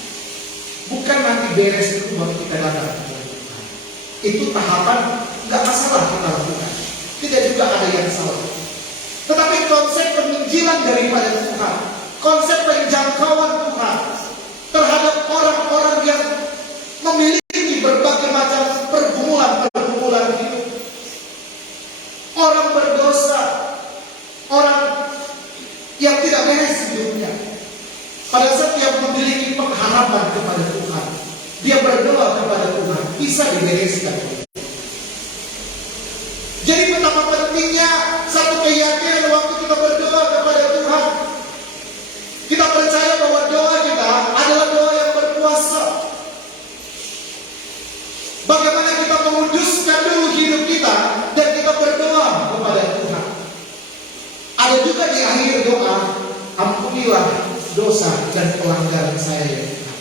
Bukan nanti beres itu baru kita datang kepada Tuhan. Itu tahapan, nggak masalah kita lakukan. Tidak juga ada yang salah. Tetapi konsep penginjilan daripada Tuhan, konsep penjangkauan Tuhan terhadap orang-orang yang memiliki berbagai macam pergumulan hidup, orang berdosa, orang yang tidak beres hidupnya. Pada saat dia memiliki pengharapan kepada Tuhan, dia berdoa kepada Tuhan, bisa dibereskan. Jadi betapa pentingnya satu keyakinan waktu kita berdoa kepada Tuhan. Kita percaya bahwa doa kita adalah doa yang berkuasa. Bagaimana kita menguduskan dulu hidup kita dan kita berdoa kepada Tuhan. Ada juga di akhir doa, ampunilah dosa dan pelanggaran saya ya Tuhan.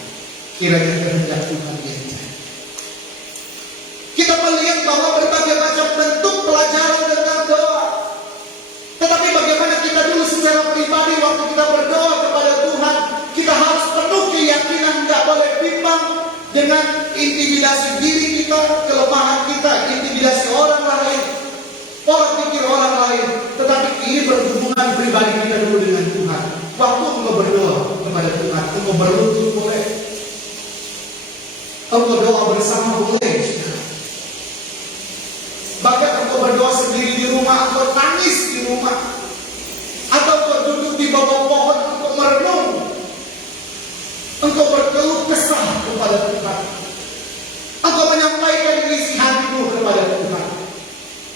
Kiranya kehendak Tuhan diajar. Kita melihat bahwa berbagai macam bentuk pelajaran tentang doa. Tetapi bagaimana kita dulu secara pribadi waktu kita berdoa kepada Tuhan, kita harus penuh keyakinan, tidak boleh bimbang dengan intimidasi diri kita, kelemahan kita, intimidasi orang lain, pola pikir orang lain. Tetapi ini berhubungan pribadi kita dulu dengan Tuhan. Waktu engkau berdoa kepada Tuhan, engkau berlutut boleh, engkau doa bersama boleh. Bahkan engkau berdoa sendiri di rumah, engkau tangis di rumah, atau engkau duduk di bawah pohon, engkau merenung, engkau berkeluh kesah kepada Tuhan, engkau menyampaikan isi hatimu kepada Tuhan.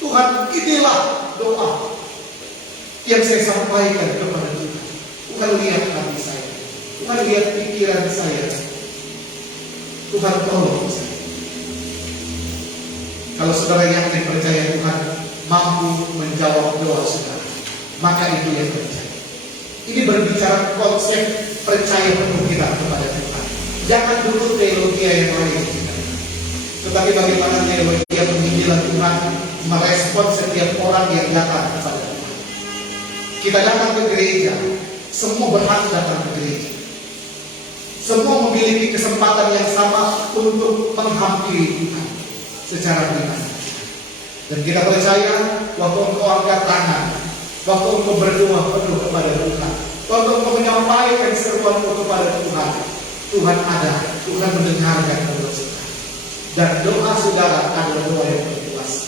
Tuhan, inilah doa yang saya sampaikan kepada Tuhan. Tuhan lihat hati saya, Tuhan lihat pikiran saya, Tuhan tolong saya. Kalau saudara yakin percaya Tuhan mampu menjawab doa saudara, maka itu yang terjadi. Ini berbicara konsep percaya penuh kita kepada Tuhan. Jangan dulu teologi yang lain, tetapi bagaimana teologi penginjilan Tuhan merespon setiap orang yang datang kepada Tuhan. Kita datang ke gereja, semua berhak datang ke gereja. Semua memiliki kesempatan yang sama untuk menghampiri Tuhan secara pribadi. Dan kita percaya waktu engkau angkat tangan, waktu engkau berdoa penuh kepada Tuhan, waktu engkau menyampaikan seruanmu kepada Tuhan, Tuhan ada, Tuhan mendengarkan doa kita. Dan doa saudara adalah doa yang berkuasa.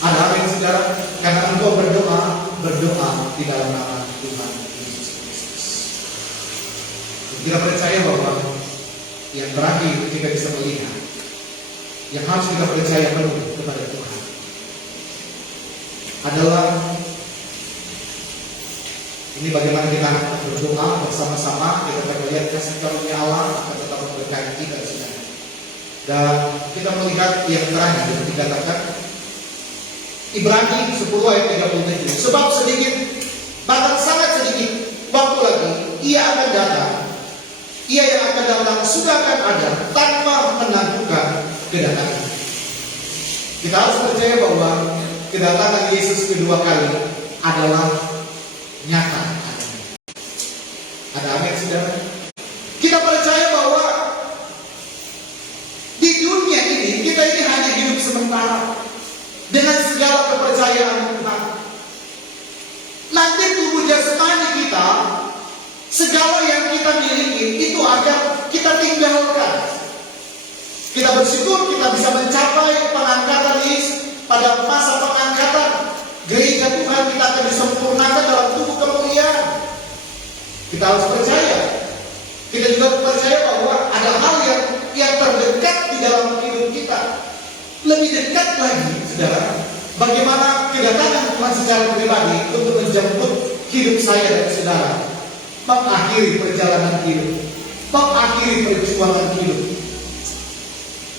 Ada amin saudara? Karena engkau berdoa di dalam nama Tuhan Yesus Kristus. Kita percaya bahwa yang terakhir kita bisa melihat, yang harus kita percaya penuh kepada Tuhan adalah ini bagaimana kita berdoa bersama-sama. Kita akan melihat kasih karunia Allah akan tetap memberkati kita saudara. Dan kita melihat yang terakhir yang dikatakan Ibrani 10 ayat 37. Sebab sedikit, bahkan sangat sedikit waktu lagi ia akan datang. Ia yang akan datang sudah akan ada tanpa menentukan kedatangan. Kita harus percaya bahwa kedatangan Yesus kedua kali adalah nyata. Ada amin saudara? Kita percaya bahwa di dunia ini kita ini hanya hidup sementara dengan segala kepercayaan Tuhan. Nanti tubuh jasmani kita, segala yang kita miliki itu akan kita tinggalkan. Kita bersyukur kita bisa mencapai pengangkatan Yesus. Pada masa pengangkatan gereja Tuhan kita akan disempurnakan dalam tubuh kemuliaan. Kita harus percaya. Kita juga percaya bahwa ada hal yang terdekat di dalam hidup kita. Lebih dekat lagi, saudara, bagaimana kedatangan Tuhan secara pribadi untuk menjemput hidup saya dan saudara, mengakhiri perjalanan hidup, mengakhiri perjuangan hidup,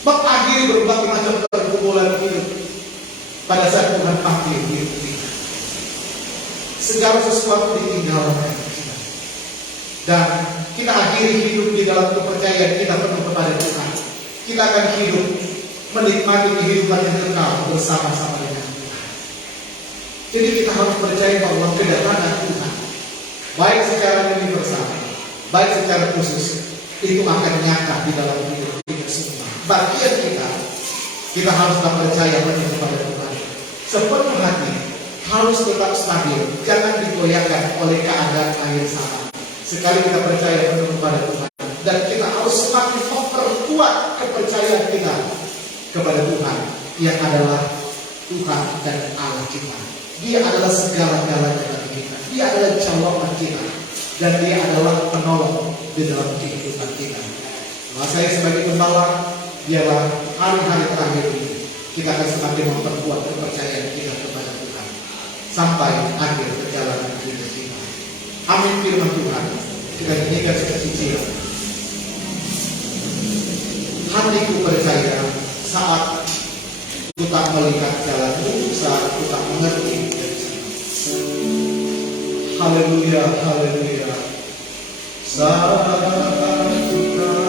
mengakhiri berbagai macam pergumulan hidup. Pada saat Tuhan panggil hidup kita, segala sesuatu ditinggalkan dan kita akhiri hidup di dalam kepercayaan kita penuh kepada Tuhan. Kita akan hidup menikmati kehidupan yang kekal bersama-sama dengan Tuhan. Jadi kita harus percaya bahwa kedatangan Tuhan, baik secara universal, baik secara khusus, itu akan nyata di dalam hidup kita semua. Bagian kita harus percaya penuh kepada Tuhan. Sepenuh hati harus tetap stabil, jangan digoyahkan oleh keadaan air sama. Sekali kita percaya penuh kepada Tuhan, dan kita harus semakin memperkuat kepercayaan kita kepada Tuhan yang adalah Tuhan dan Allah kita. Dia adalah segala-galanya bagi kita. Dia adalah jawaban kita, dan Dia adalah penolong di dalam kehidupan kita. Nah, saya sebagai pembawa, biarlah hari-hari terakhir ini kita akan semakin memperkuat kepercayaan kita kepada Tuhan sampai akhir perjalanan hidup kita. Amin firman Tuhan. Kita nyanyikan sekecil. Hatiku percaya saat ku tak melihat jalanmu, saat ku tak mengerti dari sana. Haleluya, haleluya. Saat ku tak melihat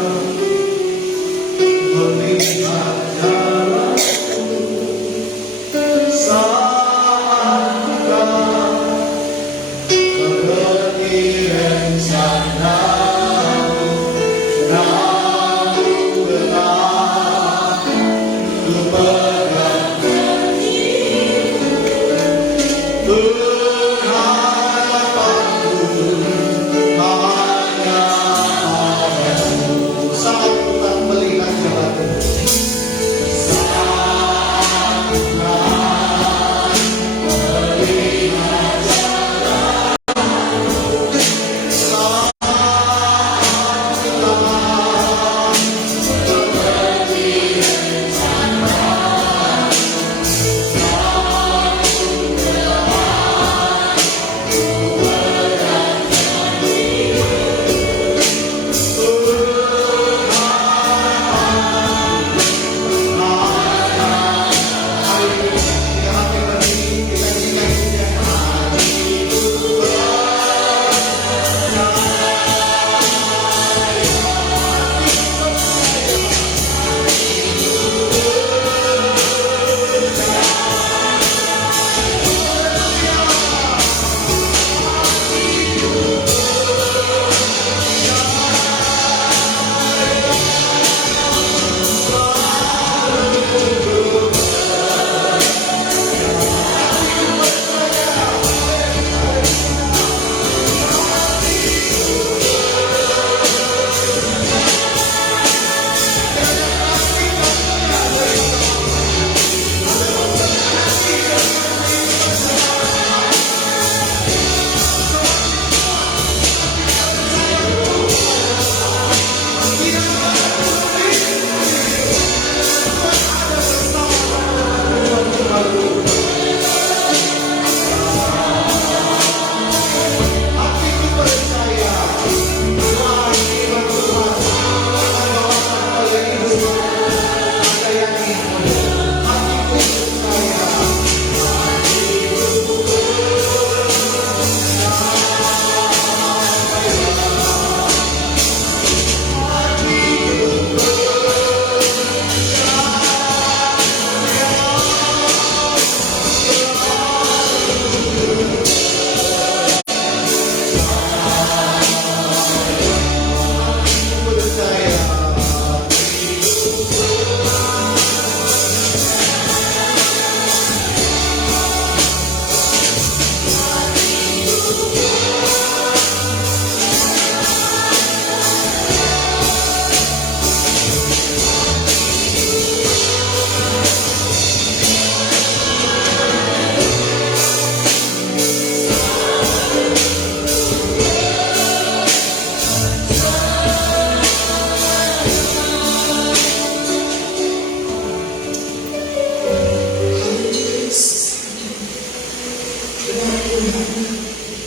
Tuhan.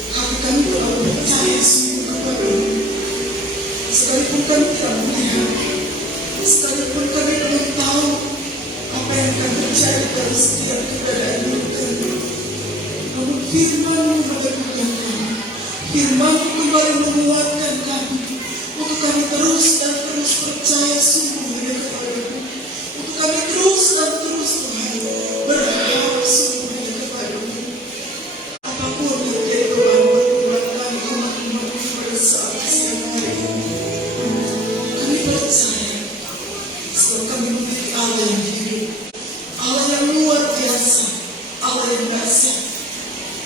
Hati kami telah percaya sungguh kepada-Mu. Sekalipun kami tidak melihat, sekalipun kami belum tahu apa yang akan terjadi dalam setiap keadaan hidup kami, namun firman-Mu meneguhkan kami, firman-Mu kembali menguatkan kami, untuk kami terus dan terus percaya sungguh hanya kepada-Mu, untuk kami terus dan terus Tuhan berharap sungguh hanya kepada-Mu. Apapun yang jadi beban kami umat-Mu pada saat siang hari ini, kami percaya sebab kami memiliki Allah yang hidup, Allah yang luar biasa, Allah yang dahsyat,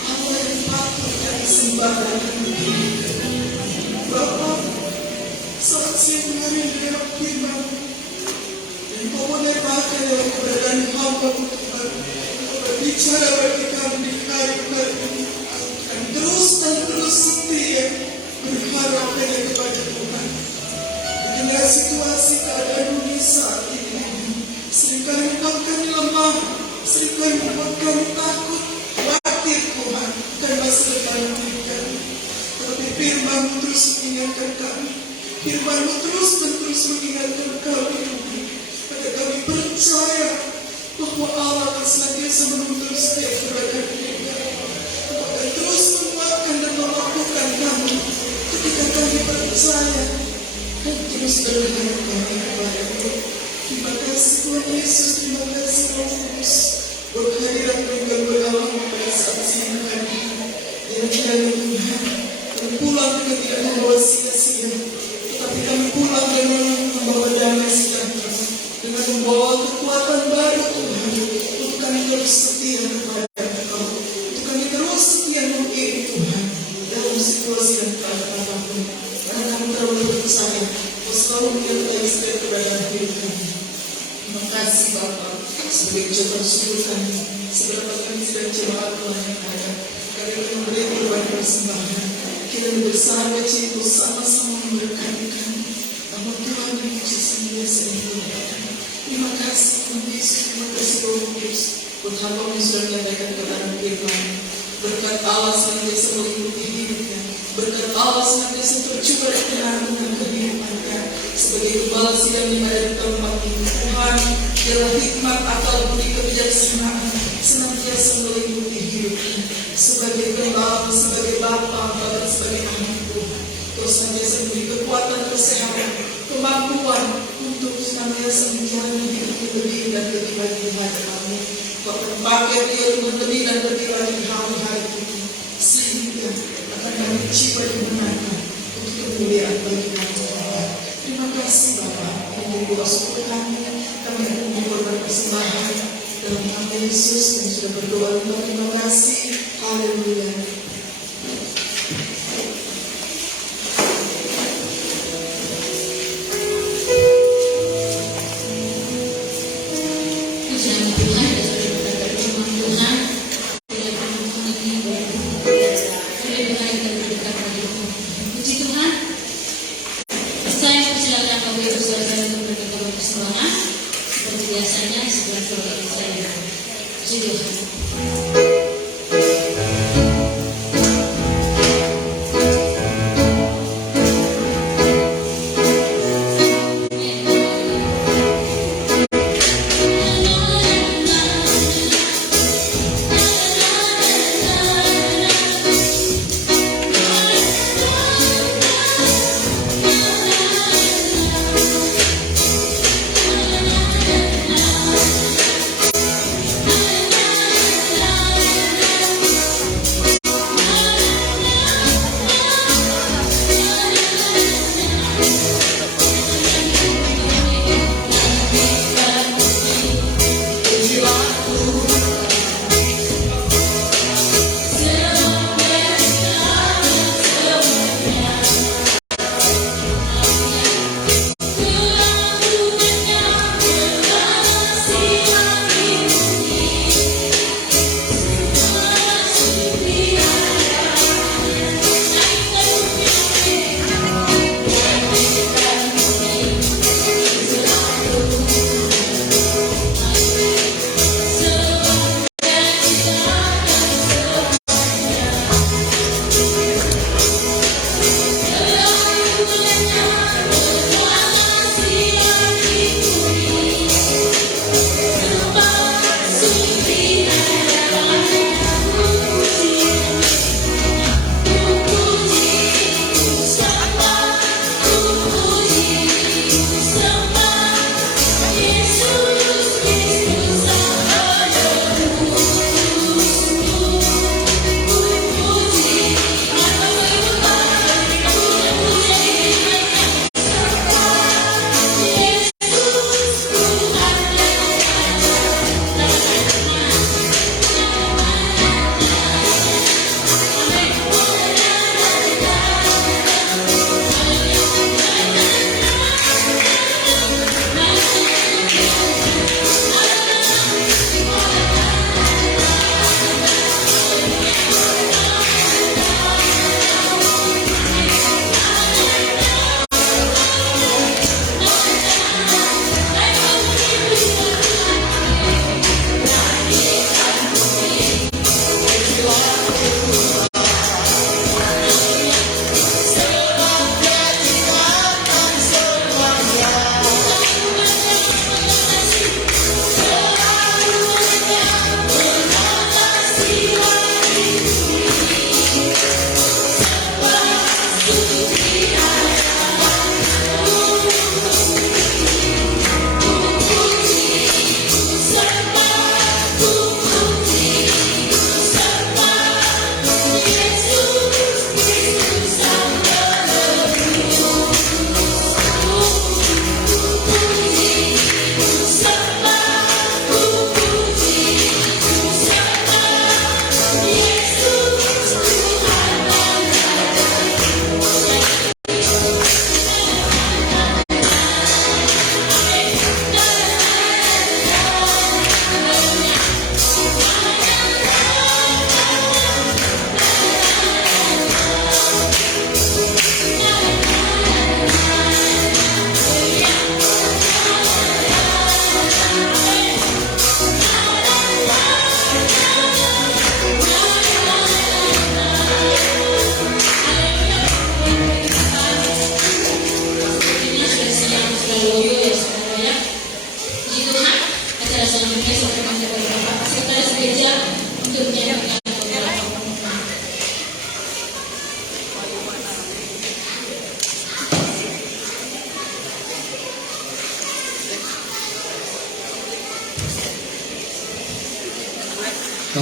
Allah yang patut kami sembah dan kami tinggikan. Bapa, saat siang hari ini dalam firman-Mu, dan Kau menyerahkan dalam keberadaan hamba-Mu Tuhan, Kau berbicara bagi kami di hari-hari ini, dan terus setia berharap hanya kepada Tuhan. Di tengah situasi keadaan dunia saat ini, seringkali membuat kami lemah, seringkali membuat kami takut, khawatir Tuhan, dan masa depan kami. Tetapi firman-Mu terus mengingatkan kami, firman-Mu terus mengingatkan kami Tuhan, agar kami percaya bahwa Allah akan senantiasa menuntun setiap gerakan hidup kami. Engkau akan terus menguatkan dan memampukan kami ketika kami percaya dan terus berharap kami kepada-Mu. Terima kasih Tuhan Yesus, terima kasih Roh Kudus, berhadirat meninggal berdalam pada saat siang hari ini. Dan kiranya Tuhan, kami pulang dengan tidak membawa sia-sia, tetapi kami pulang dengan membawa damai sejahtera, dengan membawa kekuatan baru Tuhan, untuk kami terus setia kepada Engkau, untuk kami terus setia mengiring Tuhan dalam situasi dan keadaan apapun. Karena kami terlalu percaya, Kau selalu menyertai setiap keadaan hidup kami. Terima kasih Bapa, sebagai ucapan syukur kami, seberapa kami sedang jemaat Tuhan yang ada, kami akan memberi korban persembahan. Kita bersama Cipu sama-sama memberkati kami. Namun Tuhan memuji senantiasa dimuliakan. Terima kasih Tuhan Yesus, terima kasih Roh Kudus, buat hamba-Mu yang sudah menyampaikan kebenaran firman. Berkat Allah senantiasa meliputi hidupnya, berkat Allah senantiasa tercurah kebenaran dan kehidupannya. Sebagai gembala sidang yang ada di tempat ini, Tuhan, biarlah hikmat, akal, budi, kebijaksanaan senantiasa meliputi hidupnya. Sebagai gembala, sebagai bapa, bahkan sebagai anak Tuhan, Kau senantiasa memberi kekuatan, kesehatan, kemampuan untuk senantiasa menjalani hidup yang lebih dan lebih baik di hadapan-Mu. Kau akan pakai dia untuk lebih dan lebih lagi di hari-hari ini, sehingga akan kami jiwa dimenangkan untuk kemuliaan bagi kami Tuhan. Terima kasih Bapa, yang menjadi doa syukur kami akan memberi korban persembahan dalam nama Yesus yang sudah berdoa. Terima kasih. Haleluya. Pujian Tuhan, dasar berkata firman Tuhan, tidak pernah lagi lebih baik dan berdekat bagi Tuhan. Puji Tuhan. Saya persilakan Bapak Ibu Saudara untuk berkata persembahan seperti biasanya sebelah saudara saya. Puji Tuhan. La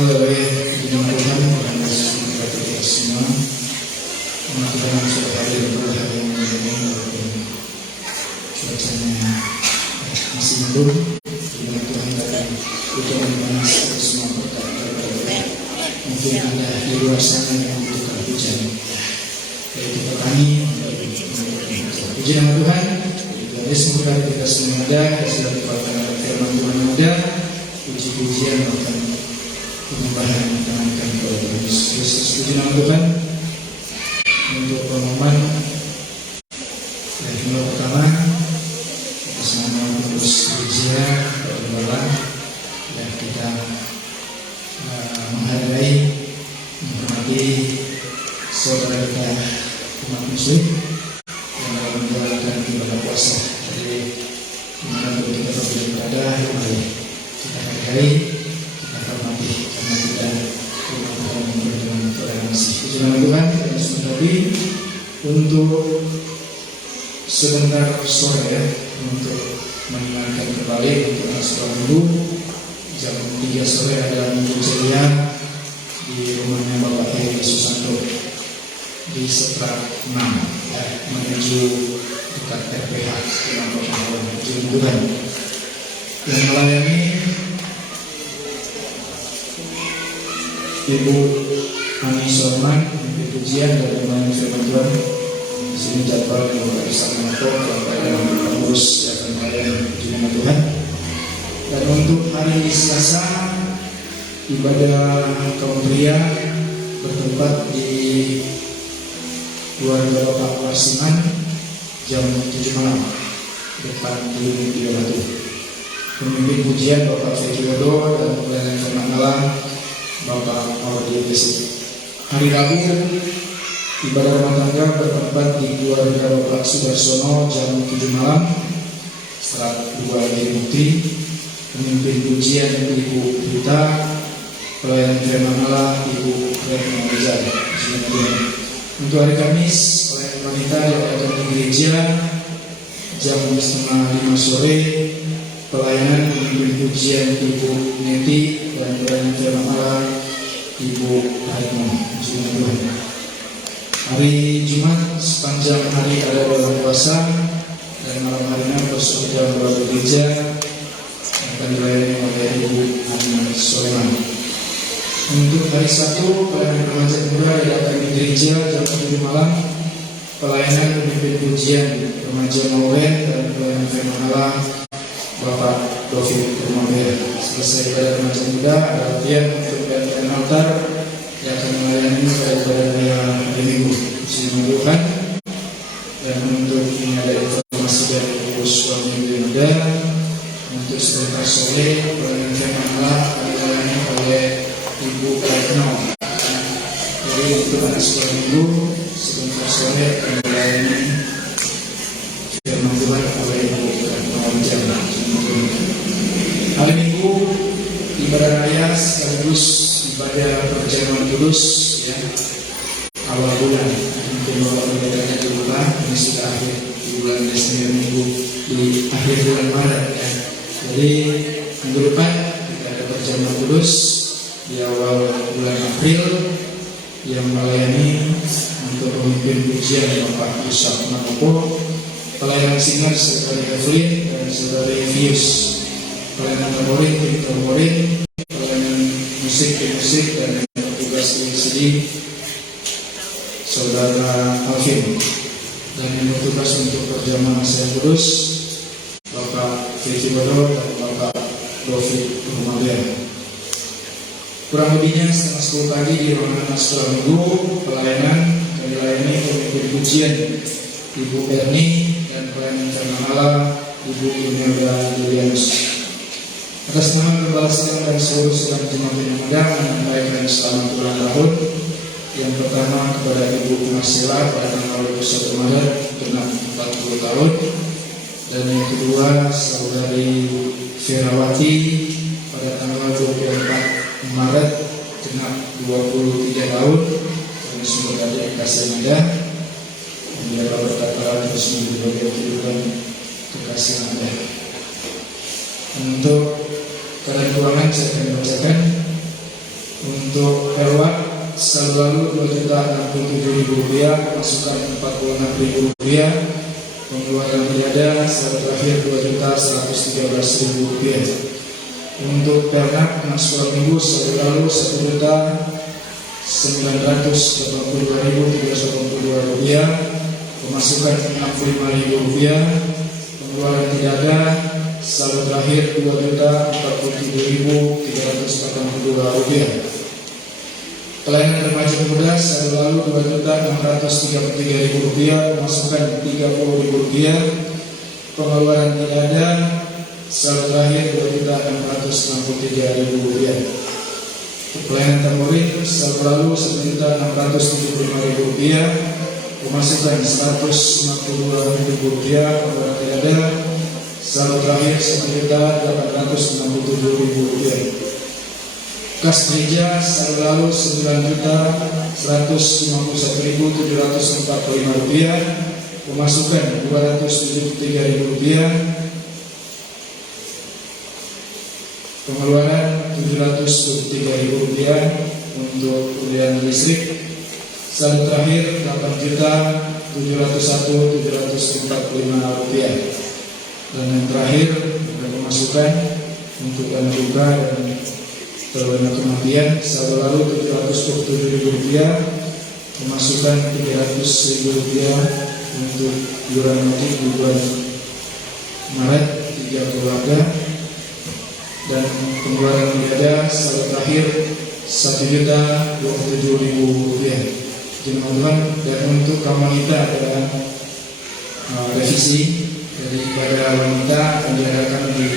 oleh Tuhan Tuhan Yesus memberkati kita semua. Umat Tuhan yang sudah hadir pada hari ini walaupun cuacanya masih mendung. Tuhan Tuhan dari hujan panas kita semua berkat. Mungkin ada di luar sana yang membutuhkan hujan. Yaitu petani. Puji nama Tuhan. Yesus memberkati kita semua ada. Sudah dipatkan oleh firman Tuhan ada. Puji-pujian bahkan penyembahan yang ditanamkan kepada Yesus Kristus. Puji nama Tuhan. Untuk pengumuman dari minggu pertama atas nama pengurus gereja Pergembala dan kita menghargai menghormati saudara kita umat muslim yang dalam menjalankan ibadah puasa. Jadi dimanapun kita berada, mari kita hargai, kita hormati karena kita umat Tuhan yang beriman toleransi. Puji nama Tuhan. Tadi untuk sebentar sore ya, untuk mengingatkan kembali untuk anak sekolah minggu jam 3 sore ada minggu ceria di rumahnya Bapak Heri Susanto di Setra 6 ya, menuju dekat RPH Tuhan yang melayani Ibu Ani Sorman, pujian dan pemain firman Tuhan. Di sini jadwal yang bisa mengatur Bapak yang pengurus yang akan melayani puji nama Tuhan. Dan untuk hari Selasa ibadah kaum pria bertempat di keluarga Bapak Warsiman jam 7 malam depan gedung Tiga Batu. Pemimpin pujian Bapak Feki Wodo dan pelayanan firman Allah Bapak Audi Besik. Hari Rabu ibadah rumah tangga bertempat di keluarga Bapak Sudarsono jam 7 malam setelah 2 Putri. Pemimpin pujian Ibu Rita, pelayan firman Allah Ibu Retno Rizal. Untuk hari Kamis pelayan wanita yang ada di gereja jam 4:30 sore, pelayanan pemimpin pujian Ibu Neti, pelayan firman Allah Ibu Retno. Hari Jumat sepanjang hari ada dalam puasa dan malam harinya persekutuan keluarga gereja akan dilayani oleh Ibu Ani Soleman. Untuk hari Sabtu pelayanan remaja muda diadakan di gereja jam 7 malam, pelayanan pemimpin pujian remaja Nowen dan pelayanan firman Allah Bapak Dovin Rumahir. Selesai ibadah remaja muda ada latihan untuk gantian altar yang akan melayani pada hari Minggu. Silakan. Dan untuk ini ada informasi dari pengurus suami yang ada untuk sebentar sore pelayanan firman Allah akan dilayani oleh Ibu Retno. Jadi untuk anak sekolah minggu sebentar sore akan dilayani firman Tuhan oleh Ibu Retno. Hari Minggu ibadah raya sekaligus ibadah perjamuan kudus ya, awal bulan mungkin bapak berbedanya di rumah ini sudah akhir di bulan Desember minggu di akhir bulan Maret ya. Jadi minggu depan kita ada perjamuan kudus di awal bulan April yang melayani untuk pemimpin pujian Bapak Yusak Manopo, pelayanan singer Saudari Evelyn dan Saudari Vius, pelayanan memorin Victor Morin, musik dan tugas CD Saudara Alvin, dan yang bertugas untuk perjamuan Nasihat Kudus Bapak Feki Wodo dan Bapak Dovi Rumahir. Kurang lebihnya setengah 10 pagi di ruangan anak sekolah minggu pelayanan akan dilayani pemimpin pujian Ibu Erni dan pelayanan firman Allah Ibu Imelda Julianus. Atas nama Gembala Sedang dan seluruh sedang jemaat yang muda menyampaikan selamat ulang tahun. Yang pertama kepada Ibu Masila pada tanggal 21 Maret genap 40 tahun, dan yang kedua Saudari Firawati pada tanggal 24 Maret genap 23 tahun. Dan semoga dikasih muda menjaga berkata terus menjaga kehidupan kekasih Anda. Untuk keadaan keuangan saya akan bacakan. Untuk hewan selalu Rp2.067.000, masukan Rp46.000, pengeluaran tiada selalu terakhir Rp2.113.000. Untuk ternak masukan minggu selalu Rp1.982.382, pemasukan Rp65.000, pengeluaran tiada selalu terakhir Rp2.047.382. Pelayanan remaja muda selalu Rp2.633.000, pemasukan Rp30.000, pengeluaran tiada selalu terakhir Rp2.663.000. Pelayanan temporer selalu Rp1.675.000, pemasukan Rp162.000, pengeluaran tiada selalu terakhir Rp1.867.000. Kas gereja selalu Rp9.151.745, pemasukan Rp273.000, pengeluaran Rp723.000. Untuk pembelian listrik selalu terakhir Rp8.701.745. Dan yang terakhir pemasukan untuk dana duka dan dana kematian selalu Rp727.000, pemasukan Rp300.000 untuk iuran mati di bulan Maret 3 keluarga, dan pengeluaran tiada selalu terakhir Rp1.027.000. Jemaat Tuhan, dan untuk kaum wanita adalah revisi daripada wanita akan diadakan di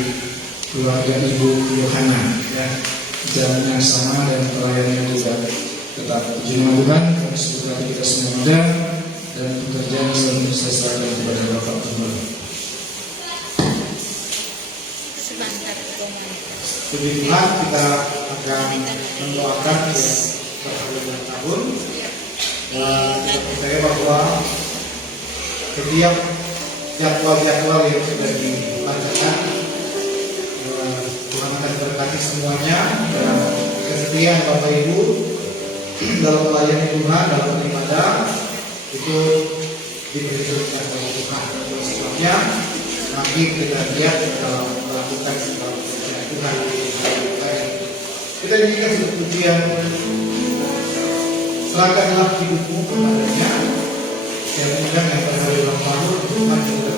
keluarga Ibu Yohana, ya. Jalannya sama dan pelayanannya juga tetap. Jemaat Tuhan, kami sebut lagi kita semua muda dan pekerjaan selalu saya serahkan kepada Bapak Tuhan. Puji Tuhan, kita akan mendoakan ya perayaan tahun. Kita percaya bahwa setiap jadwal-jadwal yang sudah dilakukan, Tuhan akan berkati semuanya, dan kesetiaan Bapak Ibu dalam melayani Tuhan, dalam beribadah itu diberi berkat oleh Tuhan. Oleh sebabnya kami kita lihat dalam melakukan segala pekerjaan Tuhan. Kita nyanyikan satu pujian, serahkanlah hidupmu kepadanya. Saya undang yang pada hari ulang tahun Tuhan juga.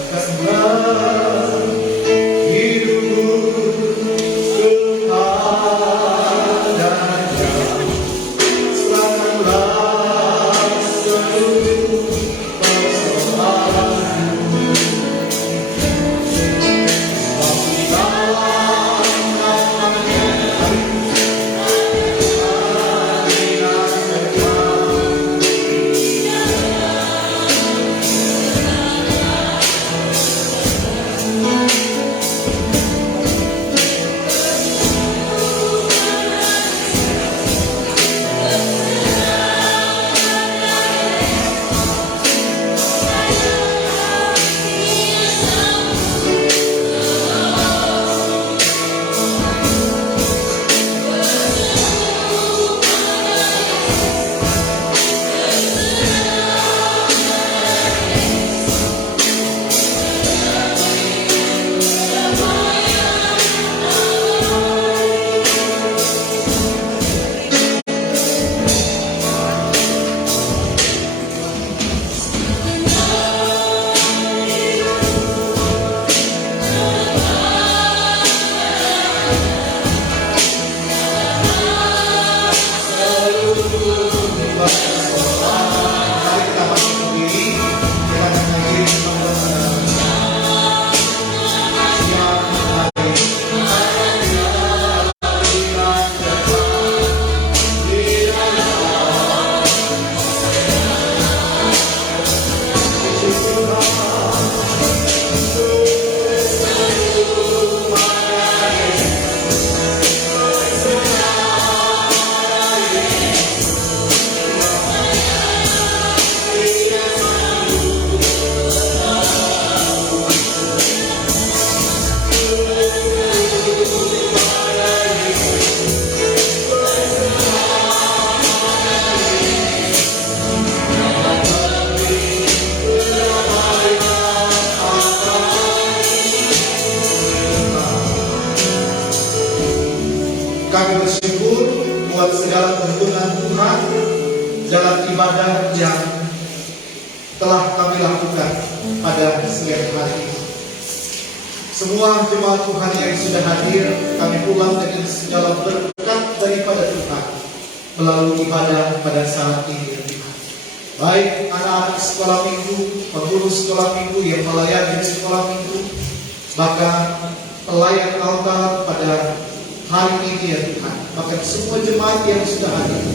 Serahkanlah hidupmu kepadanya. Serahkanlah seluruh persoalanmu. Hallelujah. segala tuntunan Tuhan dalam ibadah yang telah kami lakukan pada siang hari ini. Semua jemaat Tuhan yang sudah hadir, kami pulang dengan segala berkat daripada Tuhan melalui ibadah pada saat ini, Tuhan. Baik anak-anak sekolah minggu, pengurus sekolah minggu yang melayani sekolah minggu, bahkan pelayan altar pada hari ini ya Tuhan, bahkan semua jemaat yang sudah hadir.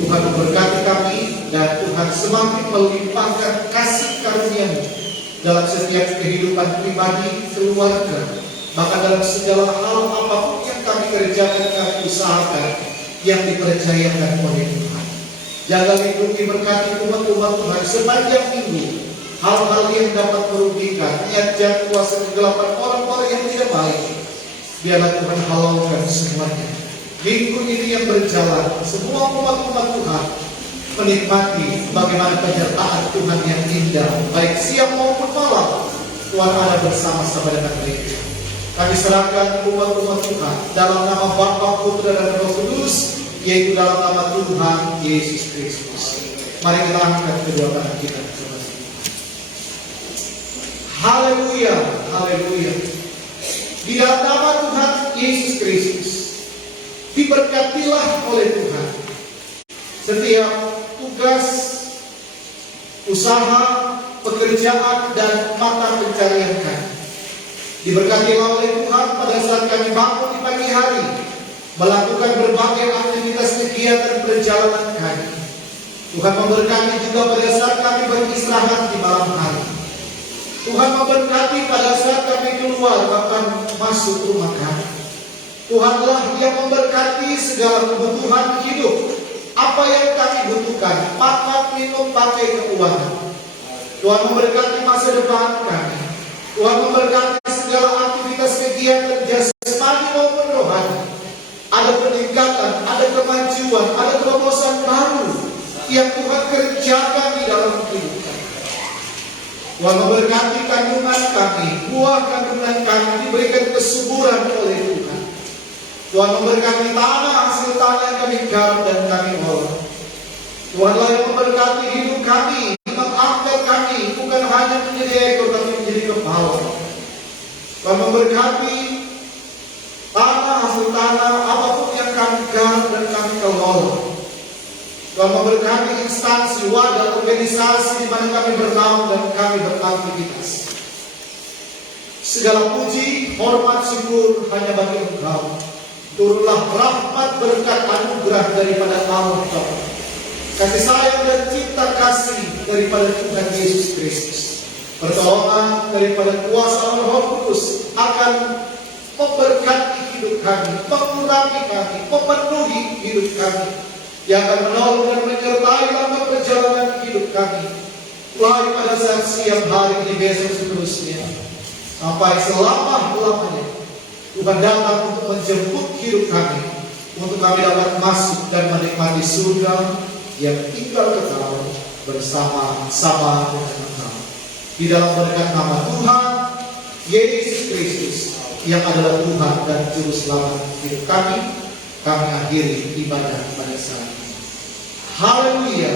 Tuhan memberkati kami dan Tuhan semakin melimpahkan kasih karunia-Mu dalam setiap kehidupan pribadi, keluarga, bahkan dalam segala hal apapun yang kami kerjakan, kami usahakan yang dipercayakan oleh Tuhan. Jaga lindungi berkati umat-umat Tuhan sepanjang minggu. Hal-hal yang dapat merugikan, niat jahat, kuasa kegelapan, orang-orang yang tidak baik, biarlah Tuhan halaukan semuanya. Minggu ini yang berjalan, semua umat-umat Tuhan menikmati bagaimana penyertaan Tuhan yang indah, baik siang maupun malam. Tuhan ada bersama-sama dengan mereka. Kami serahkan umat-umat Tuhan dalam nama Bapa, Putra, dan Roh Kudus, yaitu dalam nama Tuhan Yesus Kristus. Mari kita angkat kedua tangan kita. Haleluya, haleluya. Di dalam nama Tuhan Yesus Kristus, diberkatilah oleh Tuhan setiap tugas, usaha, pekerjaan, dan mata pencarian kami. Diberkatilah oleh Tuhan pada saat kami bangun di pagi hari, melakukan berbagai aktivitas kegiatan perjalanan kami. Tuhan memberkati juga pada saat kami beristirahat di malam hari. Tuhan memberkati pada saat kami keluar bahkan masuk rumah kami. Tuhanlah yang memberkati segala kebutuhan hidup. Apa yang kami butuhkan, makan, minum, pakai, keuangan. Tuhan memberkati masa depan kami. Tuhan memberkati segala aktivitas kegiatan jasmani maupun rohani. Ada peningkatan, ada kemajuan, ada terobosan baru yang Tuhan kerjakan di dalam kehidupan. Tuhan memberkati kandungan kami, buah kandungan kami diberikan kesuburan oleh Tuhan. Tuhan memberkati tanah, hasil tanah yang kami garap dan kami olah. Tuhanlah yang memberkati hidup kami, mengangkat kami, bukan hanya menjadi ekor, tapi menjadi kepala. Tuhan memberkati tanah, hasil tanah, apapun yang kami garap dan kami kelola. Tuhan memberkati instansi, wadah, organisasi di mana kami bernaung dan kami beraktivitas. Segala puji, hormat, syukur hanya bagi Engkau. Turunlah rahmat, berkat, anugerah daripada Allah Bapa, kasih sayang dan cinta kasih daripada Tuhan Yesus Kristus, pertolongan daripada kuasa Roh Kudus akan memberkati hidup kami, mengurangi kami, memenuhi hidup kami, yang akan menolong dan menyertai dalam perjalanan hidup kami, mulai pada saat siang hari ini, besok seterusnya, sampai selama-lamanya. Tuhan datang untuk menjemput hidup kami, untuk kami dapat masuk dan menikmati surga yang tinggal kekal bersama-sama dengan Engkau. Di dalam berkat nama Tuhan Yesus Kristus yang adalah Tuhan dan Juru Selamat hidup kami akhiri ibadah pada saat ini. Haleluya.